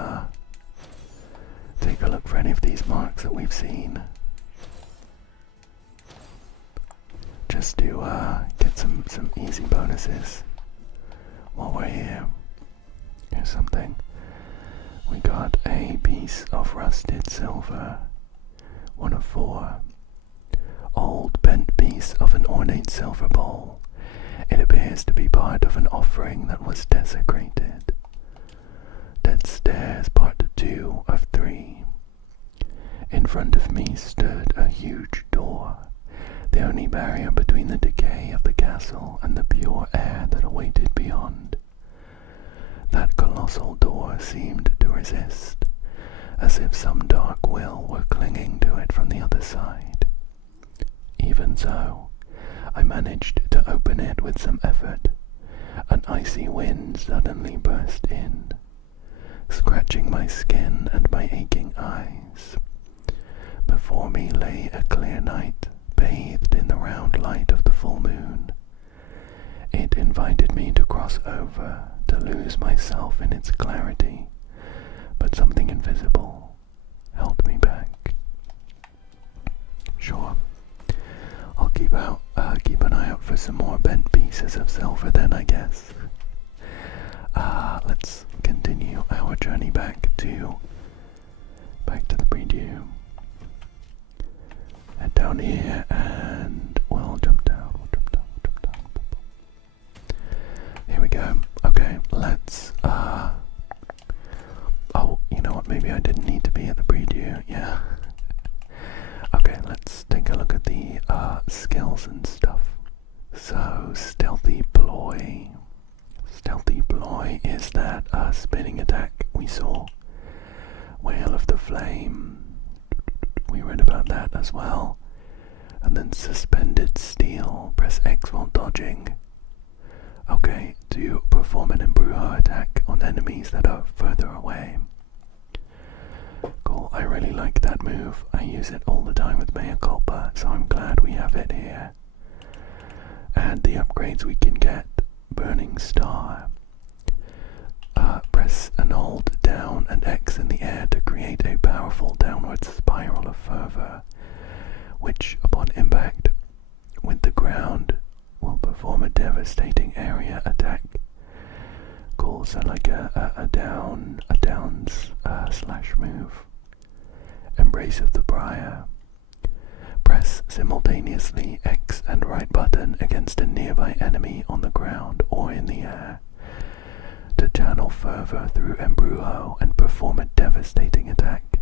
take a look for any of these marks that we've seen. Just to get some easy bonuses while we're here. Here's something. We got a piece of rusted silver, 1 of 4. Old bent piece of an ornate silver bowl. It appears to be part of an offering that was desecrated. Dead Stairs, part 2 of 3. In front of me stood a huge door, the only barrier between the decay of the castle and the pure air that awaited beyond. That colossal door seemed to resist, as if some dark will were clinging to it from the other side. Even so, I managed to open it with some effort. An icy wind suddenly burst in, scratching my skin and my aching eyes. Before me lay a clear night, bathed in the round light of the full moon. It invited me to cross over, to lose myself in its clarity, but something invisible held me back. Sure, I'll keep an eye out for some more bent pieces of silver then, I guess. Let's continue our journey back to the preview. Head down here and we'll jump down. Here we go. Okay, let's oh, you know what, maybe I didn't need to be at the preview, yeah. Okay, let's take a look at the skills and stuff. So, Stealthy Ploy. Stealthy Ploy is that spinning attack we saw. Whale of the Flame. We read about that as well. And then Suspended Steel. Press X while dodging. Okay, to perform an embrujo attack on enemies that are further away. Cool, I really like that move. I use it all the time with Mea Culpa, so I'm glad we have it here. And the upgrades we can get. Burning Star. Press and hold down and X in the air to create a powerful downward spiral of fervor, which upon impact with the ground will perform a devastating area attack. Cool, so like a downs slash move. Embrace of the Briar. Press simultaneously X and right button against a nearby enemy on the ground or in the air to channel fervor through embrujo and perform a devastating attack.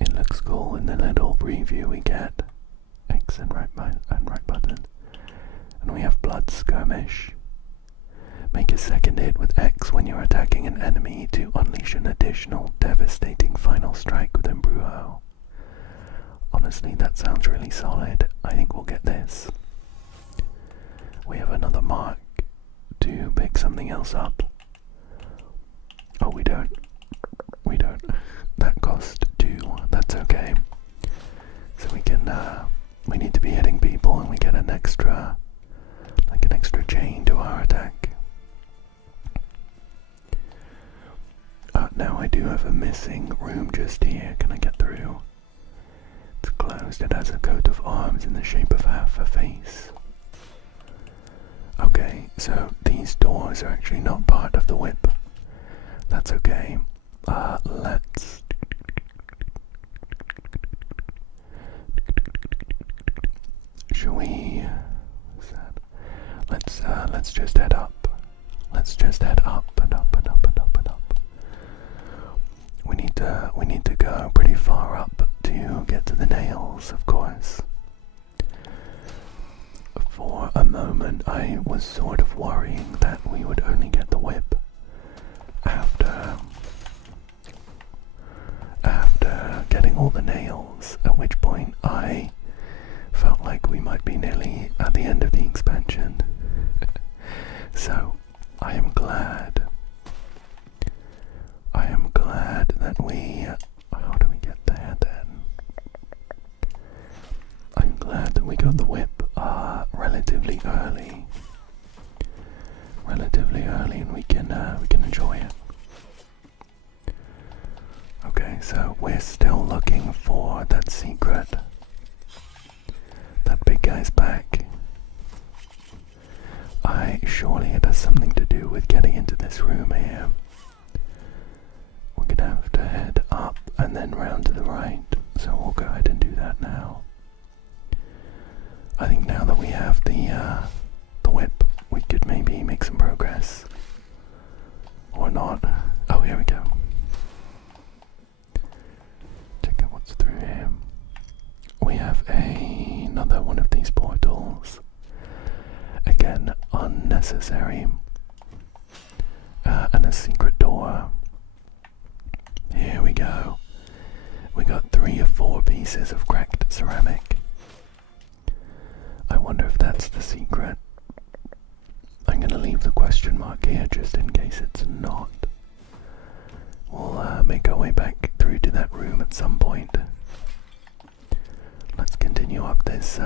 It looks cool in the little preview we get. X and right button. And we have Blood Skirmish. Make a second hit with X when you're attacking an enemy to unleash an additional devastating final strike with embrujo. Honestly, that sounds really solid. I think we'll get this. We have another mark to pick something else up. Oh, we don't. That cost 2. That's okay. So we can, we need to be hitting people and we get an extra chain to our attack. Now I do have a missing room just here. Can I get through? It's closed. It has a coat of arms in the shape of half a face. Okay, so these doors are actually not part of the whip. That's okay. Let's... Shall we... Let's just head up. Let's just head up and up and up and up and up. We need to go pretty far up to get to the nails, of course. For a moment I was sort of worrying that we would only get the whip after getting all the nails, at which point I felt like we might be nearly at the end of the expansion. So I am glad that we... How do we get there then? I'm glad that we got the whip relatively early, and we can enjoy it. Okay, so we're still looking for that secret. That big guy's back. Surely it has something to do with getting into this room here. We're gonna have to head up and then round to the right, so we'll go ahead and do that now. I think now that we have the whip, we could maybe make some progress. Or not. Oh, here we go. Check out what's through here. We have another one of these portals. Again, unnecessary. And a secret door. Here we go. We got 3 or 4 pieces of cracked ceramic. I wonder if that's the secret. I'm gonna leave the question mark here just in case it's not. We'll make our way back through to that room at some point. Let's continue up this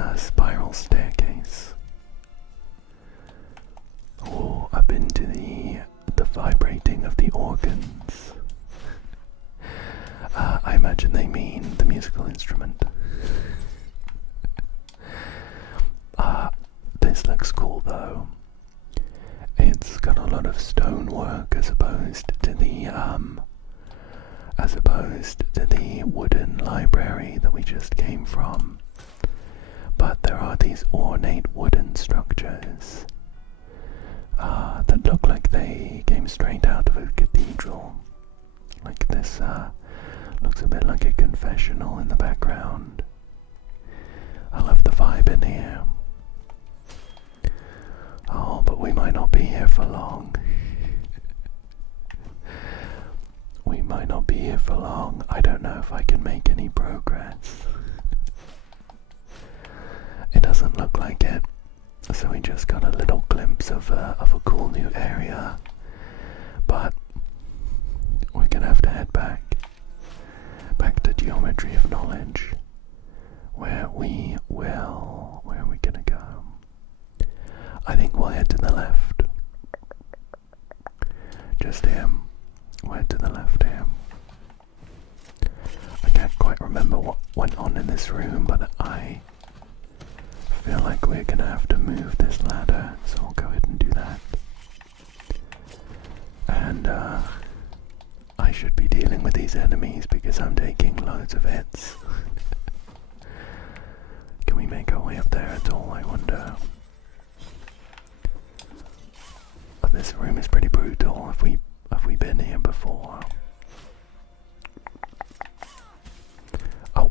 the organs. I imagine they mean the musical instrument. This looks cool though. It's got a lot of stonework as opposed to the wooden library that we just came from. But there are these ornate wooden structures that look like they came straight out of a cathedral. Like this looks a bit like a confessional in the background. I love the vibe in here. Oh, but we might not be here for long. We might not be here for long. I don't know if I can make any progress. It doesn't look like it. So we just got a little glimpse of a cool new area. But we're gonna have to head back to Geometry of Knowledge, where are we gonna go? I think we'll head to the left. Just here. We'll head to the left here. I can't quite remember what went on in this room, but I feel like we're gonna have to move this ladder, so we'll go ahead and do that. And I should be dealing with these enemies because I'm taking loads of hits. Can we make our way up there at all, I wonder? Oh, this room is pretty brutal. Have we been here before? Oh,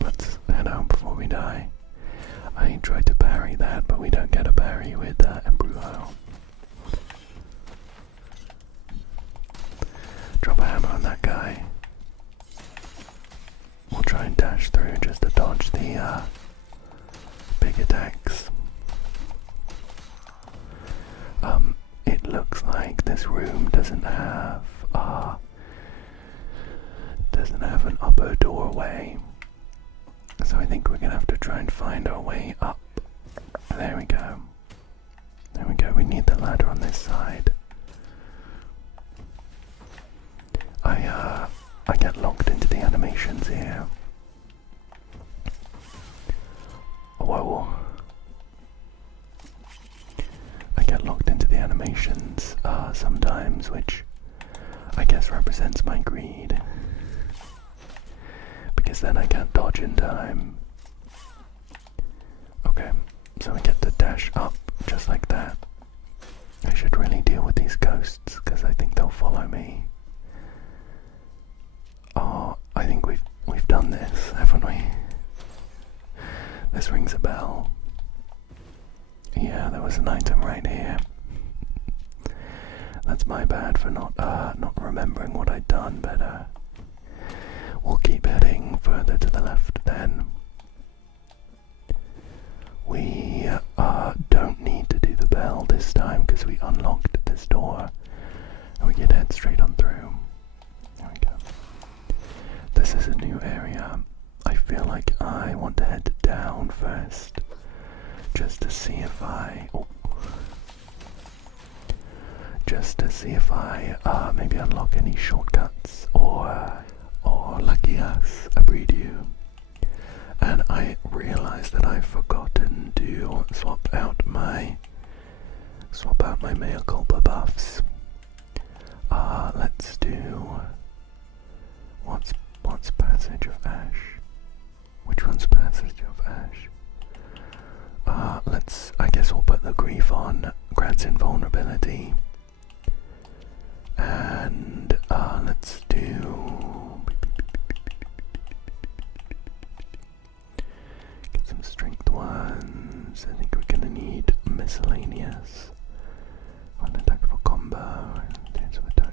let's head out before we die. I tried to parry that, but we don't get a parry with Embrujo. Drop a hammer on that guy. We'll try and dash through just to dodge the big attacks. It looks like this room doesn't have an upper doorway, so I think we're gonna have to try and find our way up. There we go. There we go. We need the ladder on this side. I get locked into the animations here. Whoa. I get locked into the animations sometimes, which I guess represents my greed. Because then I can't dodge in time. Okay, so we get to dash up just like that. I should really deal with these ghosts because I think they'll follow me. Oh, I think we've done this, haven't we? This rings a bell. Yeah, there was an item right here. That's my bad for not remembering what I'd done better. We'll keep heading further to the left then. We don't need to do the bell this time because we unlocked this door and we can head straight on through. There we go. This is a new area. I feel like I want to head down first just to see if I maybe unlock any shortcuts or lucky us, I breed you. And I realized that I've forgotten to swap out my mea culpa buffs. Let's do what's Passage of Ash? Which one's Passage of Ash? I guess we'll put the grief on, grants invulnerability. And let's do get some strength ones. I think we're gonna need miscellaneous. One attack for combo.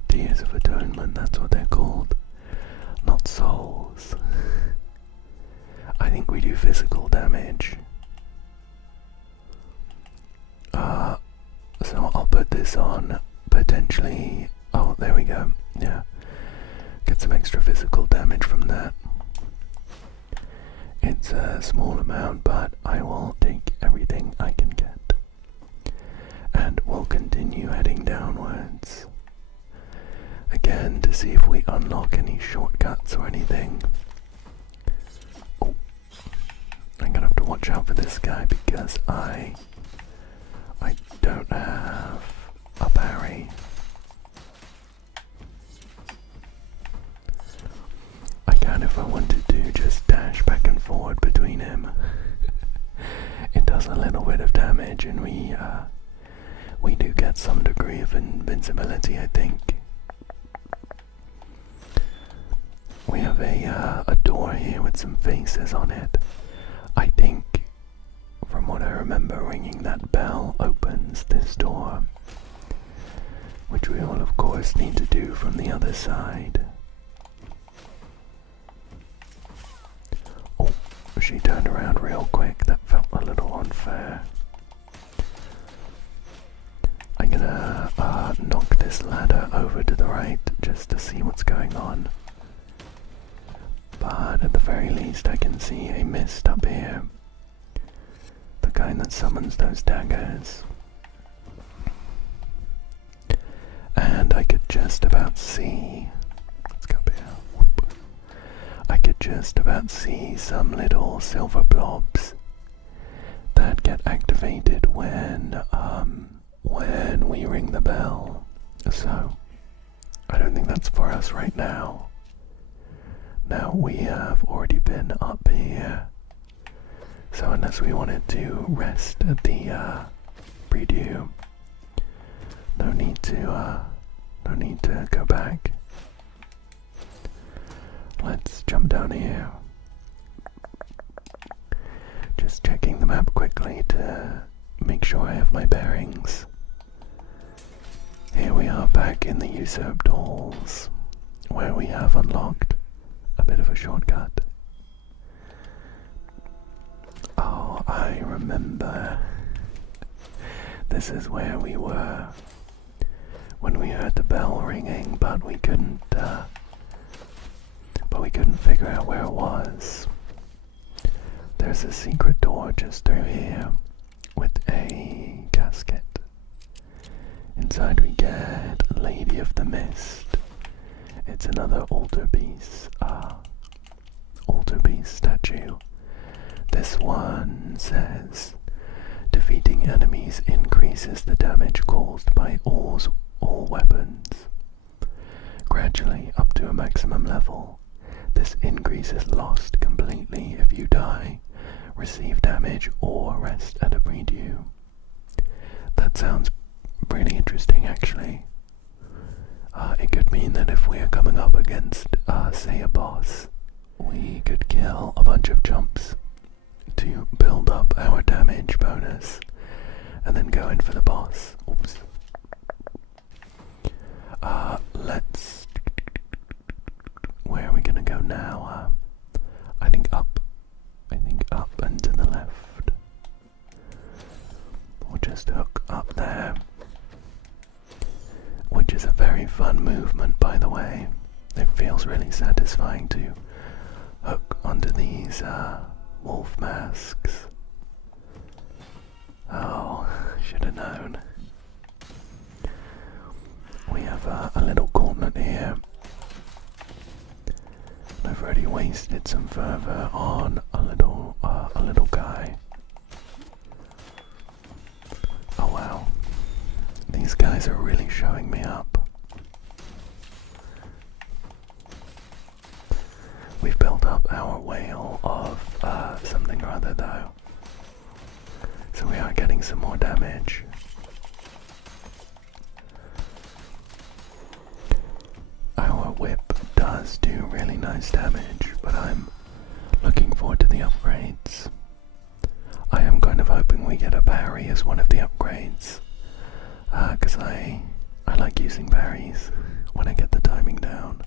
Tears of Atonement, that's what they're called. Not souls. I think we do physical damage. So I'll put this on, potentially. Oh, there we go. Yeah. Get some extra physical damage from that. It's a small amount, but I will take everything I can get. And we'll continue heading downwards. see if we unlock any shortcuts or anything. Oh, I'm gonna have to watch out for this guy because I don't have a parry. I can if I wanted to just dash back and forward between him. It does a little bit of damage, and we do get some degree of invincibility, I think. We have a door here with some faces on it. I think, from what I remember, ringing that bell opens this door, which we will of course need to do from the other side. Oh, she turned around real quick. That felt a little unfair. I'm gonna knock this ladder over to the right just to see what's going on. But at the very least I can see a mist up here. The kind that summons those daggers. And I could just about see... Let's go up here. Whoop. I could just about see some little silver blobs that get activated when we ring the bell. So, I don't think that's for us right now. Now we have already been up here, so unless we wanted to rest at the preview, no need to go back. Let's jump down here. Just checking the map quickly to make sure I have my bearings. Here we are back in the usurped halls, where we have unlocked a bit of a shortcut. Oh, I remember. This is where we were when we heard the bell ringing, but we couldn't figure out where it was. There's a secret door just through here with a casket. Inside we get Lady of the Mist. It's another altar beast statue. This one says, defeating enemies increases the damage caused by all weapons. Gradually up to a maximum level. This increase is lost completely if you die, receive damage, or rest at a preview. That sounds pretty interesting, actually. It could mean that if we are coming up against, say, a boss, we could kill a bunch of jumps to build up our damage bonus, and then go in for the boss. Oops. Where are we gonna go now? I think up and to the left. We'll just hook up there. Which is a very fun movement, by the way. It feels really satisfying to hook onto these wolf masks. Oh, should have known. We have a little gauntlet here. I've already wasted some fervor on a little guy. Oh wow. These guys are really showing me up. We've built up our whale of something or other though. So we are getting some more damage. Our whip does do really nice damage, but I'm looking forward to the upgrades. I am kind of hoping we get a parry as one of the upgrades. Because I like using parries when I get the timing down.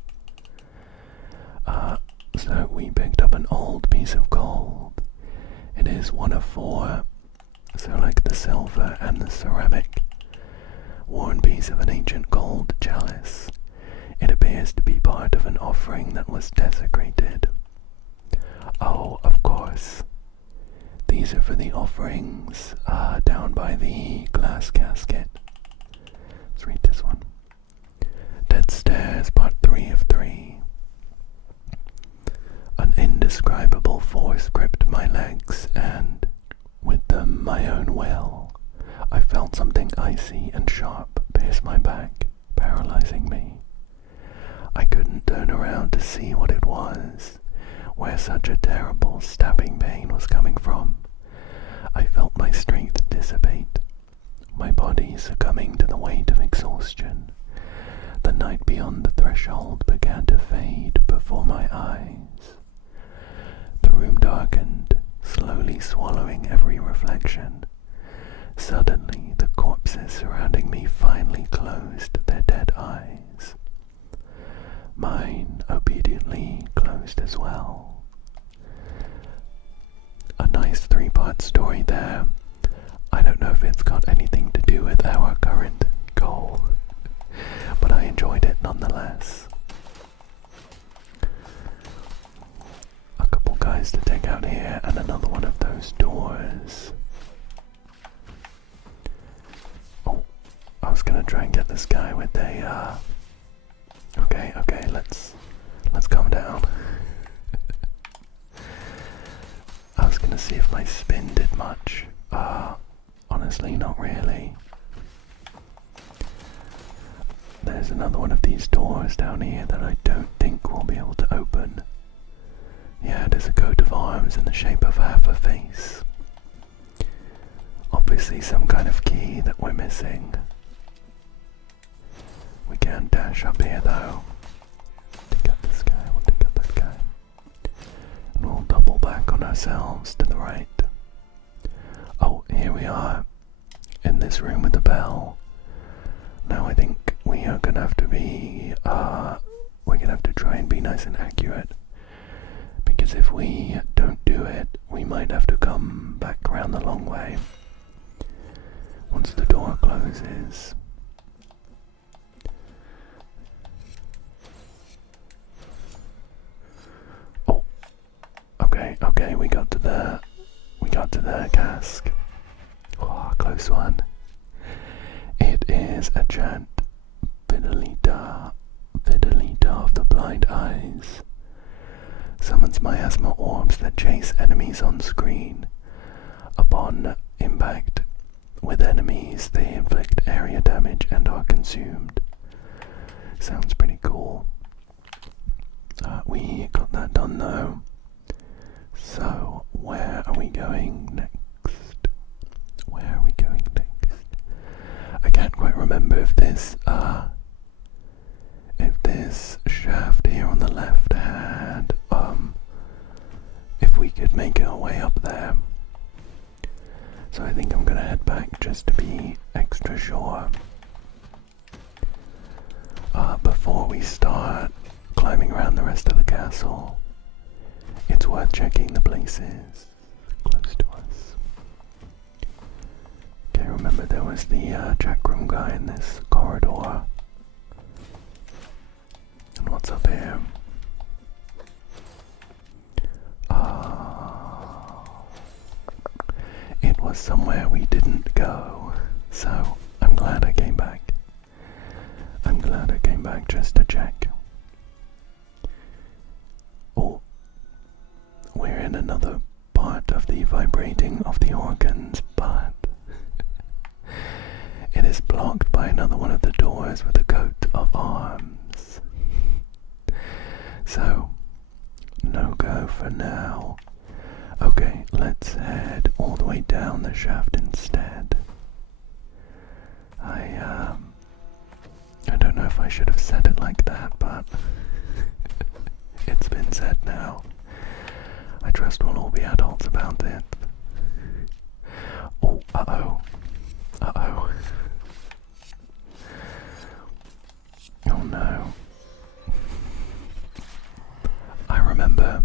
So we picked up an old piece of gold. It is one of 4, so like the silver and the ceramic. Worn piece of an ancient gold chalice. It appears to be part of an offering that was desecrated. Oh, of course. These are for the offerings down by the glass casket. Let's read this one. Dead Stairs, Part 3 my own will, I felt something icy and sharp pierce my back, paralyzing me. I couldn't turn around to see what it was, where such a terrible stabbing pain was coming from. I felt my strength dissipate, my body succumbing to the weight of exhaustion. The night beyond the threshold began to fade before my eyes. The room darkened, slowly swallowing every reflection. Suddenly, the corpses surrounding me finally closed their dead eyes. Mine obediently closed as well. A nice 3-part story there. I don't know if it's got anything to do with our current goal, but I enjoyed it nonetheless. A couple guys to take out here and another one of those doors. Oh, I was gonna try and get this guy with a okay, let's calm down. I was gonna see if my spin did much. Honestly, not really. There's another one of these doors down here that I don't think we'll be able to open. Yeah, there's a coat of arms in the shape of half a face. Obviously some kind of key that we're missing. We can dash up here though. Take out this guy, we'll take out that guy. And we'll double back on ourselves to the right. Oh, here we are. In this room with the bell. Now I think we are gonna have to be, we're gonna have to try and be nice and accurate. Because if we don't do it, we might have to come back around the long way. Once the door closes. Oh, okay, we got to the cask. Oh, close one. It is a chant, Fidelita of the blind eyes. Summons miasma orbs that chase enemies on screen. Upon impact with enemies, they inflict area damage and are consumed. Sounds pretty cool. We got that done though. So, where are we going next? I can't quite remember if this shaft here on the left had, if we could make our way up there. So I think I'm gonna head back just to be extra sure. Before we start climbing around the rest of the castle, it's worth checking the places close to us. Okay, remember there was the check room guy in this corridor. And what's up here? It was somewhere we didn't go, so I'm glad I came back. I'm glad I came back just to check. Oh, we're in another part of the vibrating of the organs, but it is blocked by another one of the doors with a coat of arms. So, no go for now. Okay, let's head all the way down the shaft instead. I don't know if I should have said it like that, but it's been said now. I trust we'll all be adults about it. Oh, uh-oh. Oh no. I remember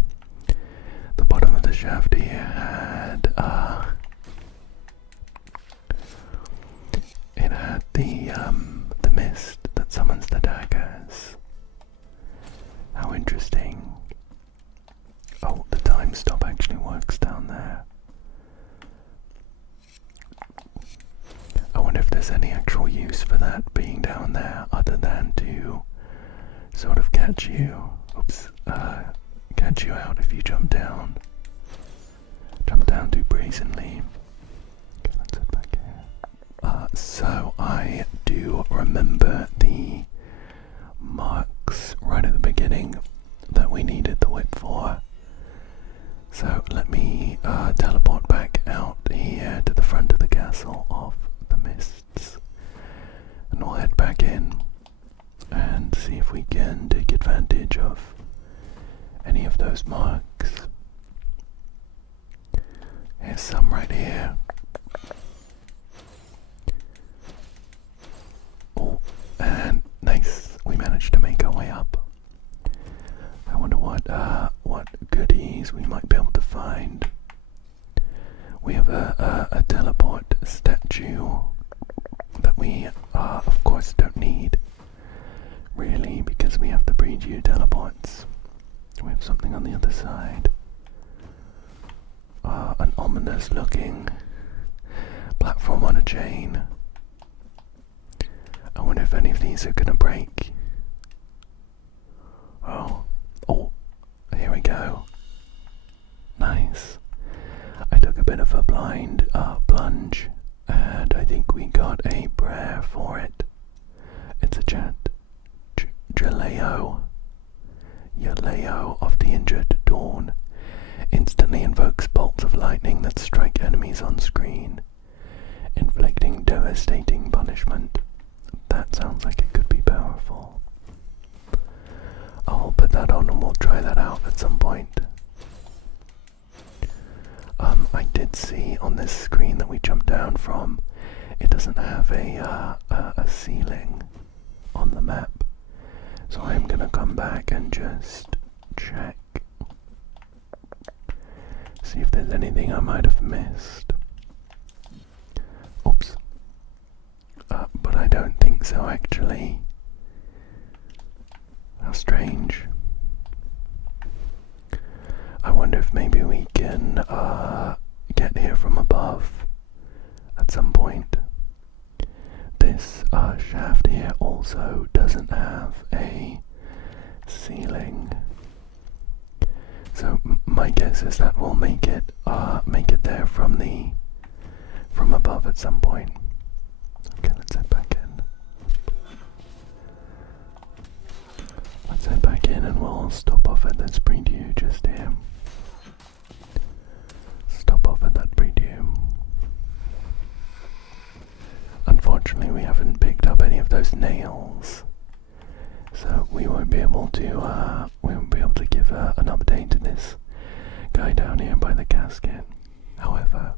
the bottom of the shaft here had, it had the mist that summons the daggers. How interesting. Oh, the time stop actually works down there. I wonder if there's any actual use for that being down there other than to sort of catch you. Catch you out if you jump down. Jump down too brazenly. So I do remember the marks right at the beginning that we needed the whip for. So let me teleport back out here to the front of the castle of the mists, and we'll head back in and see if we can take advantage of any of those marks. Here's some right here. Oh, and nice, we managed to make our way up. I wonder what goodies we might be able to find. We have a teleport statue that we of course don't need, really, because we have the Breedu teleports. We have something on the other side. An ominous looking platform on a chain. I wonder if any of these are gonna break. Oh, here we go. Nice. I took a bit of a blind plunge, and I think we got a prayer for it. It's a chant. Jaleo. Yaleo of the injured dawn. Instantly invokes bolts of lightning that strike enemies on screen, inflicting devastating punishment. That sounds like it could be powerful. I'll put that on and we'll try that out at some point. I did see on this screen that we jumped down from, it doesn't have a ceiling on the map. So I'm gonna come back and just check. See if there's anything I might have missed. Oops. But I don't think so, actually. How strange. I wonder if maybe we can get here from above at some point. This shaft here also doesn't have a ceiling. So my guess is that we'll make it there from above at some point. Okay, let's head back in. Let's head back in and we'll stop off at this Breedu just here. Stop off at that Breedu. Unfortunately, we haven't picked up any of those nails, so we won't be able to give an update to this guy down here by the casket. However,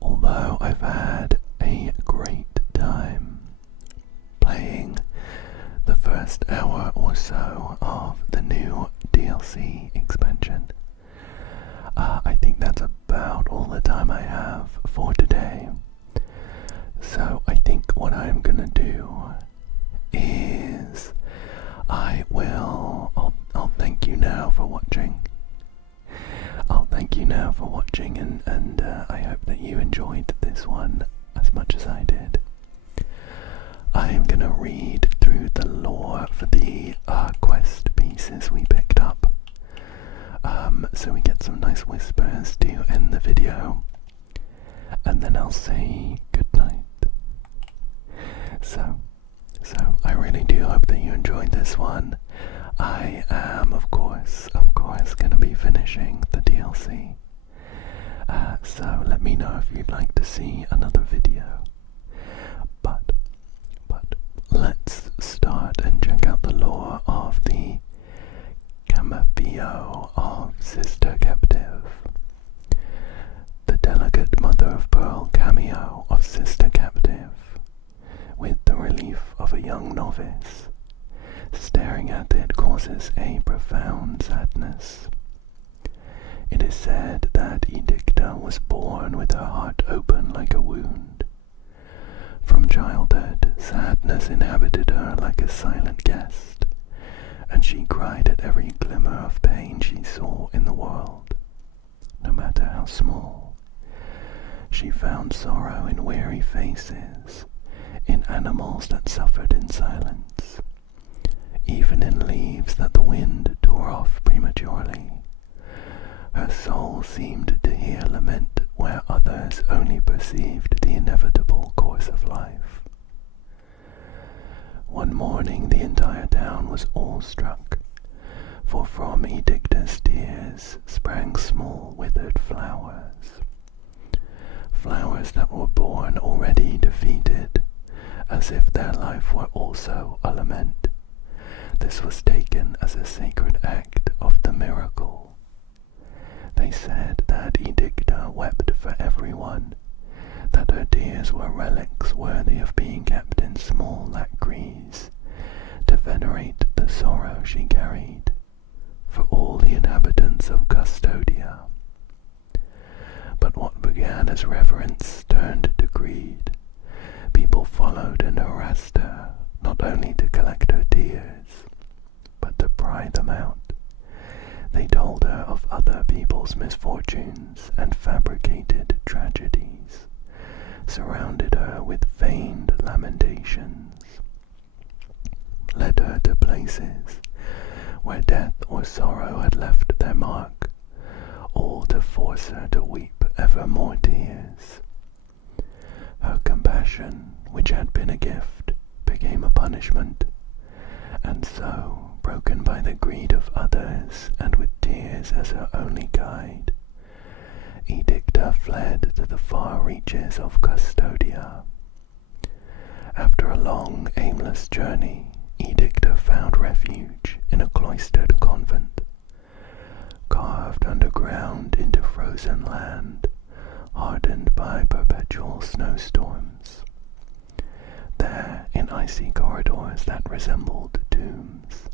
although I've had a great time playing the first hour or so of the new DLC expansion, I think that's about all the time I have for today. So I think what I'm gonna do is I'll thank you now for watching. I'll thank you now for watching, and I hope that you enjoyed this one as much as I did. I am gonna read through the lore for the quest pieces we picked up, so we get some nice whispers to end the video, and then I'll say goodnight. So I really do hope that you enjoyed this one. I am, of course, going to be finishing the DLC. So let me know if you'd like to see another video. But let's start and check out the lore of the Camafeo of Sister Captive. The delicate mother of pearl cameo of Sister Captive, with the relief of a young novice. Staring at it causes a profound sadness. It is said that Edicta was born with her heart open like a wound. From childhood, sadness inhabited her like a silent guest, and she cried at every glimmer of pain she saw in the world, no matter how small. She found sorrow in weary faces, in animals that suffered in silence, even in leaves that the wind tore off prematurely. Her soul seemed to hear lament where others only perceived the inevitable course course of life. One morning the entire town was awestruck, for from Edicta's tears sprang small withered flowers. Flowers that were born already defeated, as if their life were also a lament. This was taken as a sacred act of the miracle. They said that Edicta wept for everyone, that her tears were relics worthy of being kept in small lacriers, to venerate the sorrow she carried for all the inhabitants of Custodia. But what began as reverence turned to greed. People followed and harassed her, not only to collect her tears, but to pry them out. They told her of other people's misfortunes and fabricated tragedies, surrounded her with feigned lamentations, led her to places where death or sorrow had left their mark, all to force her to weep ever more tears. Her compassion, which had been a gift, became a punishment, and so, broken by the greed of others and with tears as her only guide, Edicta fled to the far reaches of Custodia. After a long, aimless journey, Edicta found refuge in a cloistered convent, carved underground into frozen land, hardened by perpetual snowstorms. There, in icy corridors that resembled tombs,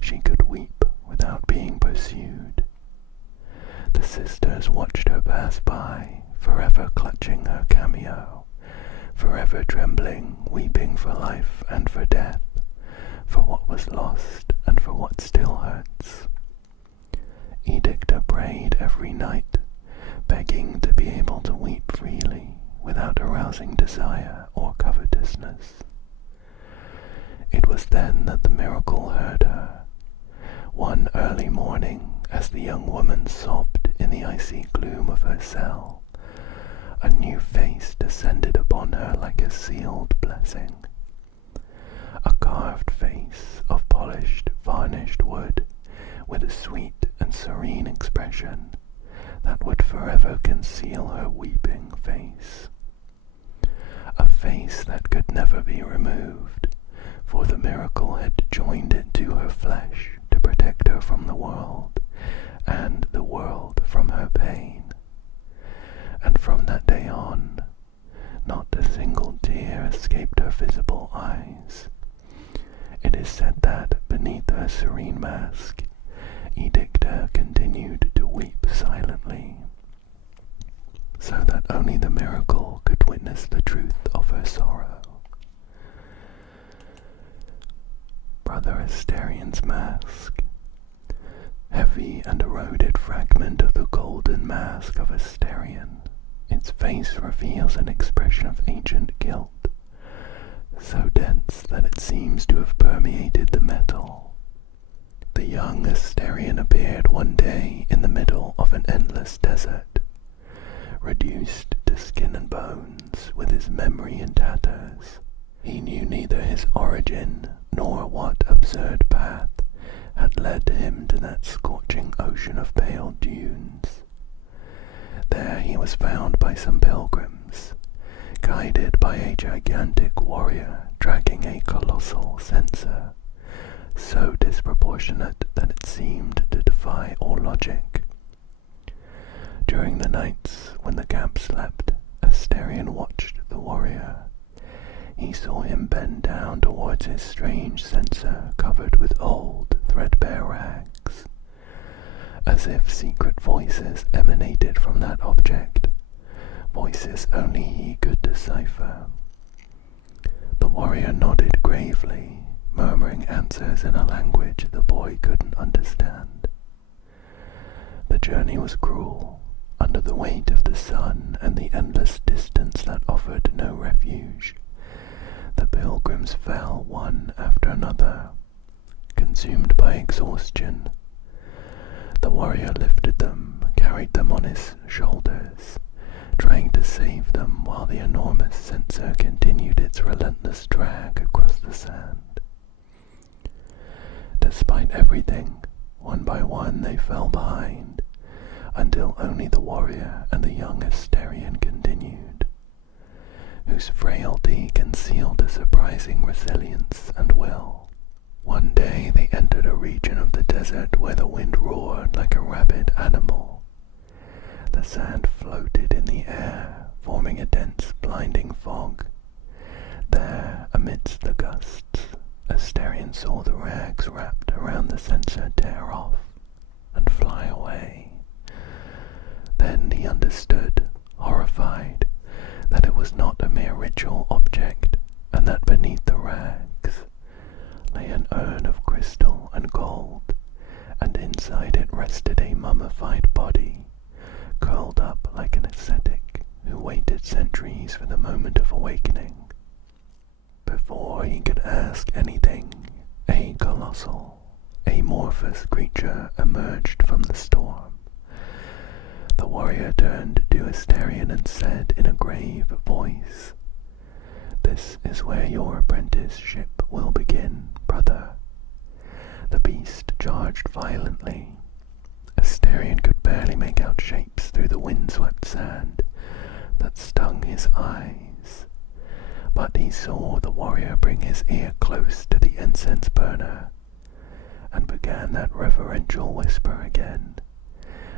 she could weep without being pursued. The sisters watched her pass by, forever clutching her cameo, forever trembling, weeping for life and for death, for what was lost and for what still hurts. Edicta prayed every night, begging to be able to weep freely without arousing desire or covetousness. It was then that the miracle heard her. One early morning, as the young woman sobbed in the icy gloom of her cell, a new face descended upon her like a sealed blessing. A carved face of polished, varnished wood, with a sweet and serene expression that would forever conceal her weeping face. A face that could never be removed, for the miracle had joined it to her flesh to protect her from the world, and the world from her pain. And from that day on, not a single tear escaped her visible eyes. It is said that, beneath her serene mask, Edicta continued to weep silently, so that only the miracle could witness the truth of her sorrow. Brother Asterian's mask. Heavy and eroded fragment of the golden mask of Asterian, its face reveals an expression of ancient guilt, so dense that it seems to have permeated the metal. The young Asterian appeared one day in the middle of an endless desert, reduced to skin and bones, with his memory in tatters. He knew neither his origin nor what absurd path had led him to that scorching ocean of pale dunes. There he was found by some pilgrims, guided by a gigantic warrior dragging a colossal censer, so disproportionate that it seemed to defy all logic. During the nights when the camp slept, Asterian watched the warrior. He saw him bend down towards his strange censer covered with old, threadbare rags, as if secret voices emanated from that object, voices only he could decipher. The warrior nodded gravely, murmuring answers in a language the boy couldn't understand. The journey was cruel, under the weight of the sun and the endless distance that offered no refuge. The pilgrims fell one after another, consumed by exhaustion. The warrior lifted them, carried them on his shoulders, trying to save them while the enormous sensor continued its relentless drag across the sand. Despite everything, one by one they fell behind, until only the warrior and the young Asterian continued, whose frailty concealed a surprising resilience and will. One day they entered a region of the desert where the wind roared like a rabid animal. The sand floated in the air, forming a dense, blinding fog. There, amidst the gusts, Asterion saw the rags wrapped around the sensor tear off and fly away. Then he understood, horrified, that it was not a mere ritual object, and that beneath the rags lay an urn of crystal and gold, and inside it rested a mummified body, curled up like an ascetic who waited centuries for the moment of awakening. Before he could ask anything, a colossal, amorphous creature emerged from the storm. The warrior turned to Asterion and said in a grave voice, "This is where your apprenticeship will begin, brother." The beast charged violently. Asterion could barely make out shapes through the windswept sand that stung his eyes, but he saw the warrior bring his ear close to the incense burner and began that reverential whisper again,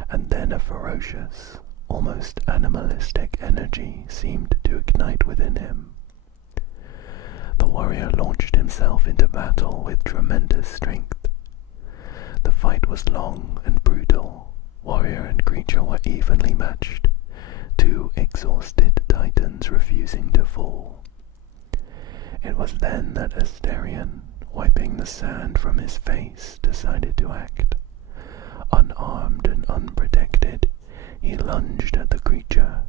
and then a ferocious, almost animalistic energy seemed to ignite within him. The warrior launched himself into battle with tremendous strength. The fight was long and brutal. Warrior and creature were evenly matched, two exhausted titans refusing to fall. It was then that Asterion, wiping the sand from his face, decided to act. Unarmed and unprotected, he lunged at the creature.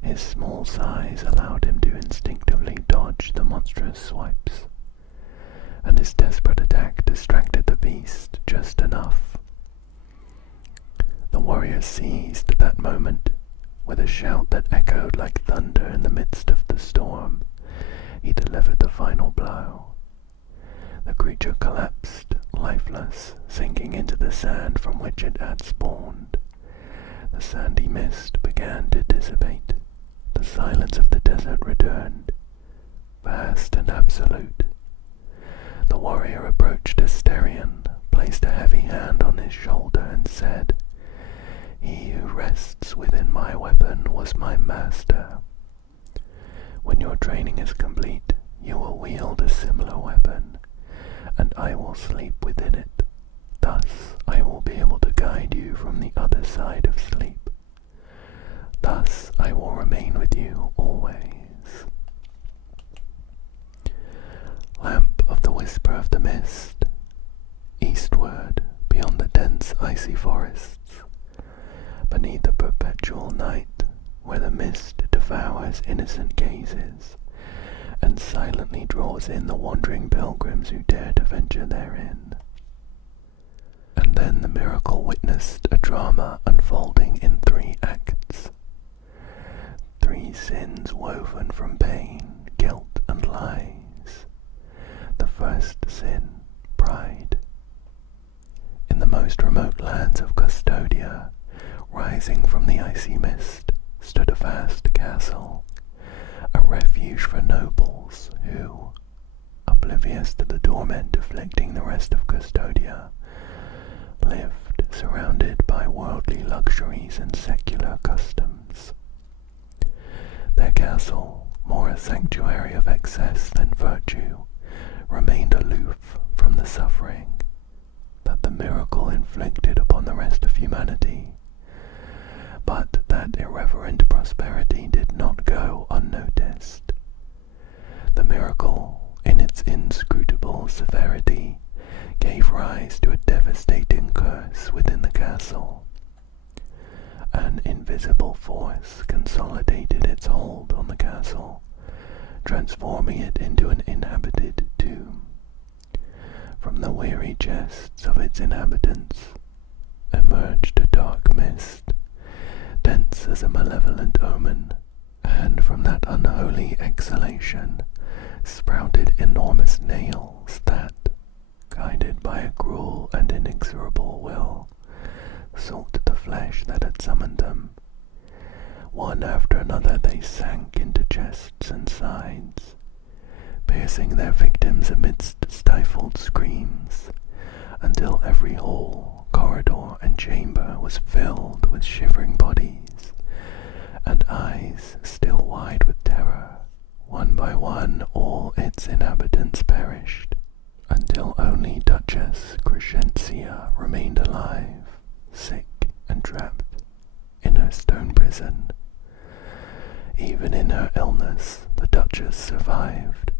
His small size allowed him to instinctively dodge the monstrous swipes, and his desperate attack distracted the beast just enough. The warrior seized that moment. With a shout that echoed like thunder in the midst of the storm, he delivered the final blow. The creature collapsed, lifeless, sinking into the sand from which it had spawned. The sandy mist began to dissipate. The silence of the desert returned, vast and absolute. The warrior approached Asterion, placed a heavy hand on his shoulder, and said, "He who rests within my weapon was my master. When your training is complete, you will wield a similar weapon, and I will sleep within it. Thus I will be able to guide you from the other side of sleep. Thus I will remain with you always." Lamp of the whisper of the mist, eastward beyond the dense icy forests, beneath a perpetual night where the mist devours innocent gazes and silently draws in the wandering pilgrims who dare to venture therein. And then the miracle witnessed a drama unfolding in 3 acts. 3 sins woven from pain, guilt, and lies. The first sin, pride. In the most remote lands of Custodia, rising from the icy mist, stood a vast castle, a refuge for nobles who, oblivious to the torment afflicting the rest of Custodia, lived surrounded by worldly luxuries and secular customs. Their castle, more a sanctuary of excess than virtue, remained aloof from the suffering that the miracle inflicted upon the rest of humanity. But that irreverent prosperity did not go unnoticed. The miracle, in its inscrutable severity, gave rise to a devastating curse within the castle. An invisible force consolidated its hold on the castle, transforming it into an inhabited tomb. From the weary chests of its inhabitants emerged a dark mist, dense as a malevolent omen, and from that unholy exhalation sprouted enormous nails that, guided by a cruel and inexorable will, sought the flesh that had summoned them. One after another they sank into chests and sides, piercing their victims amidst stifled screams, until every hall, corridor, and chamber was filled with shivering bodies, and eyes still wide with terror. One by one all its inhabitants perished, until only Duchess Crescentia remained alive, sick and trapped in her stone prison. Even in her illness, the Duchess survived,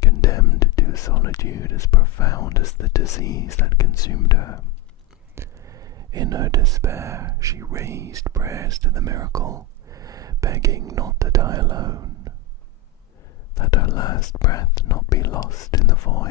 condemned to solitude as profound as the disease that consumed her. In her despair, she raised prayers to the miracle, begging not to die alone, that her last breath not be lost in the void.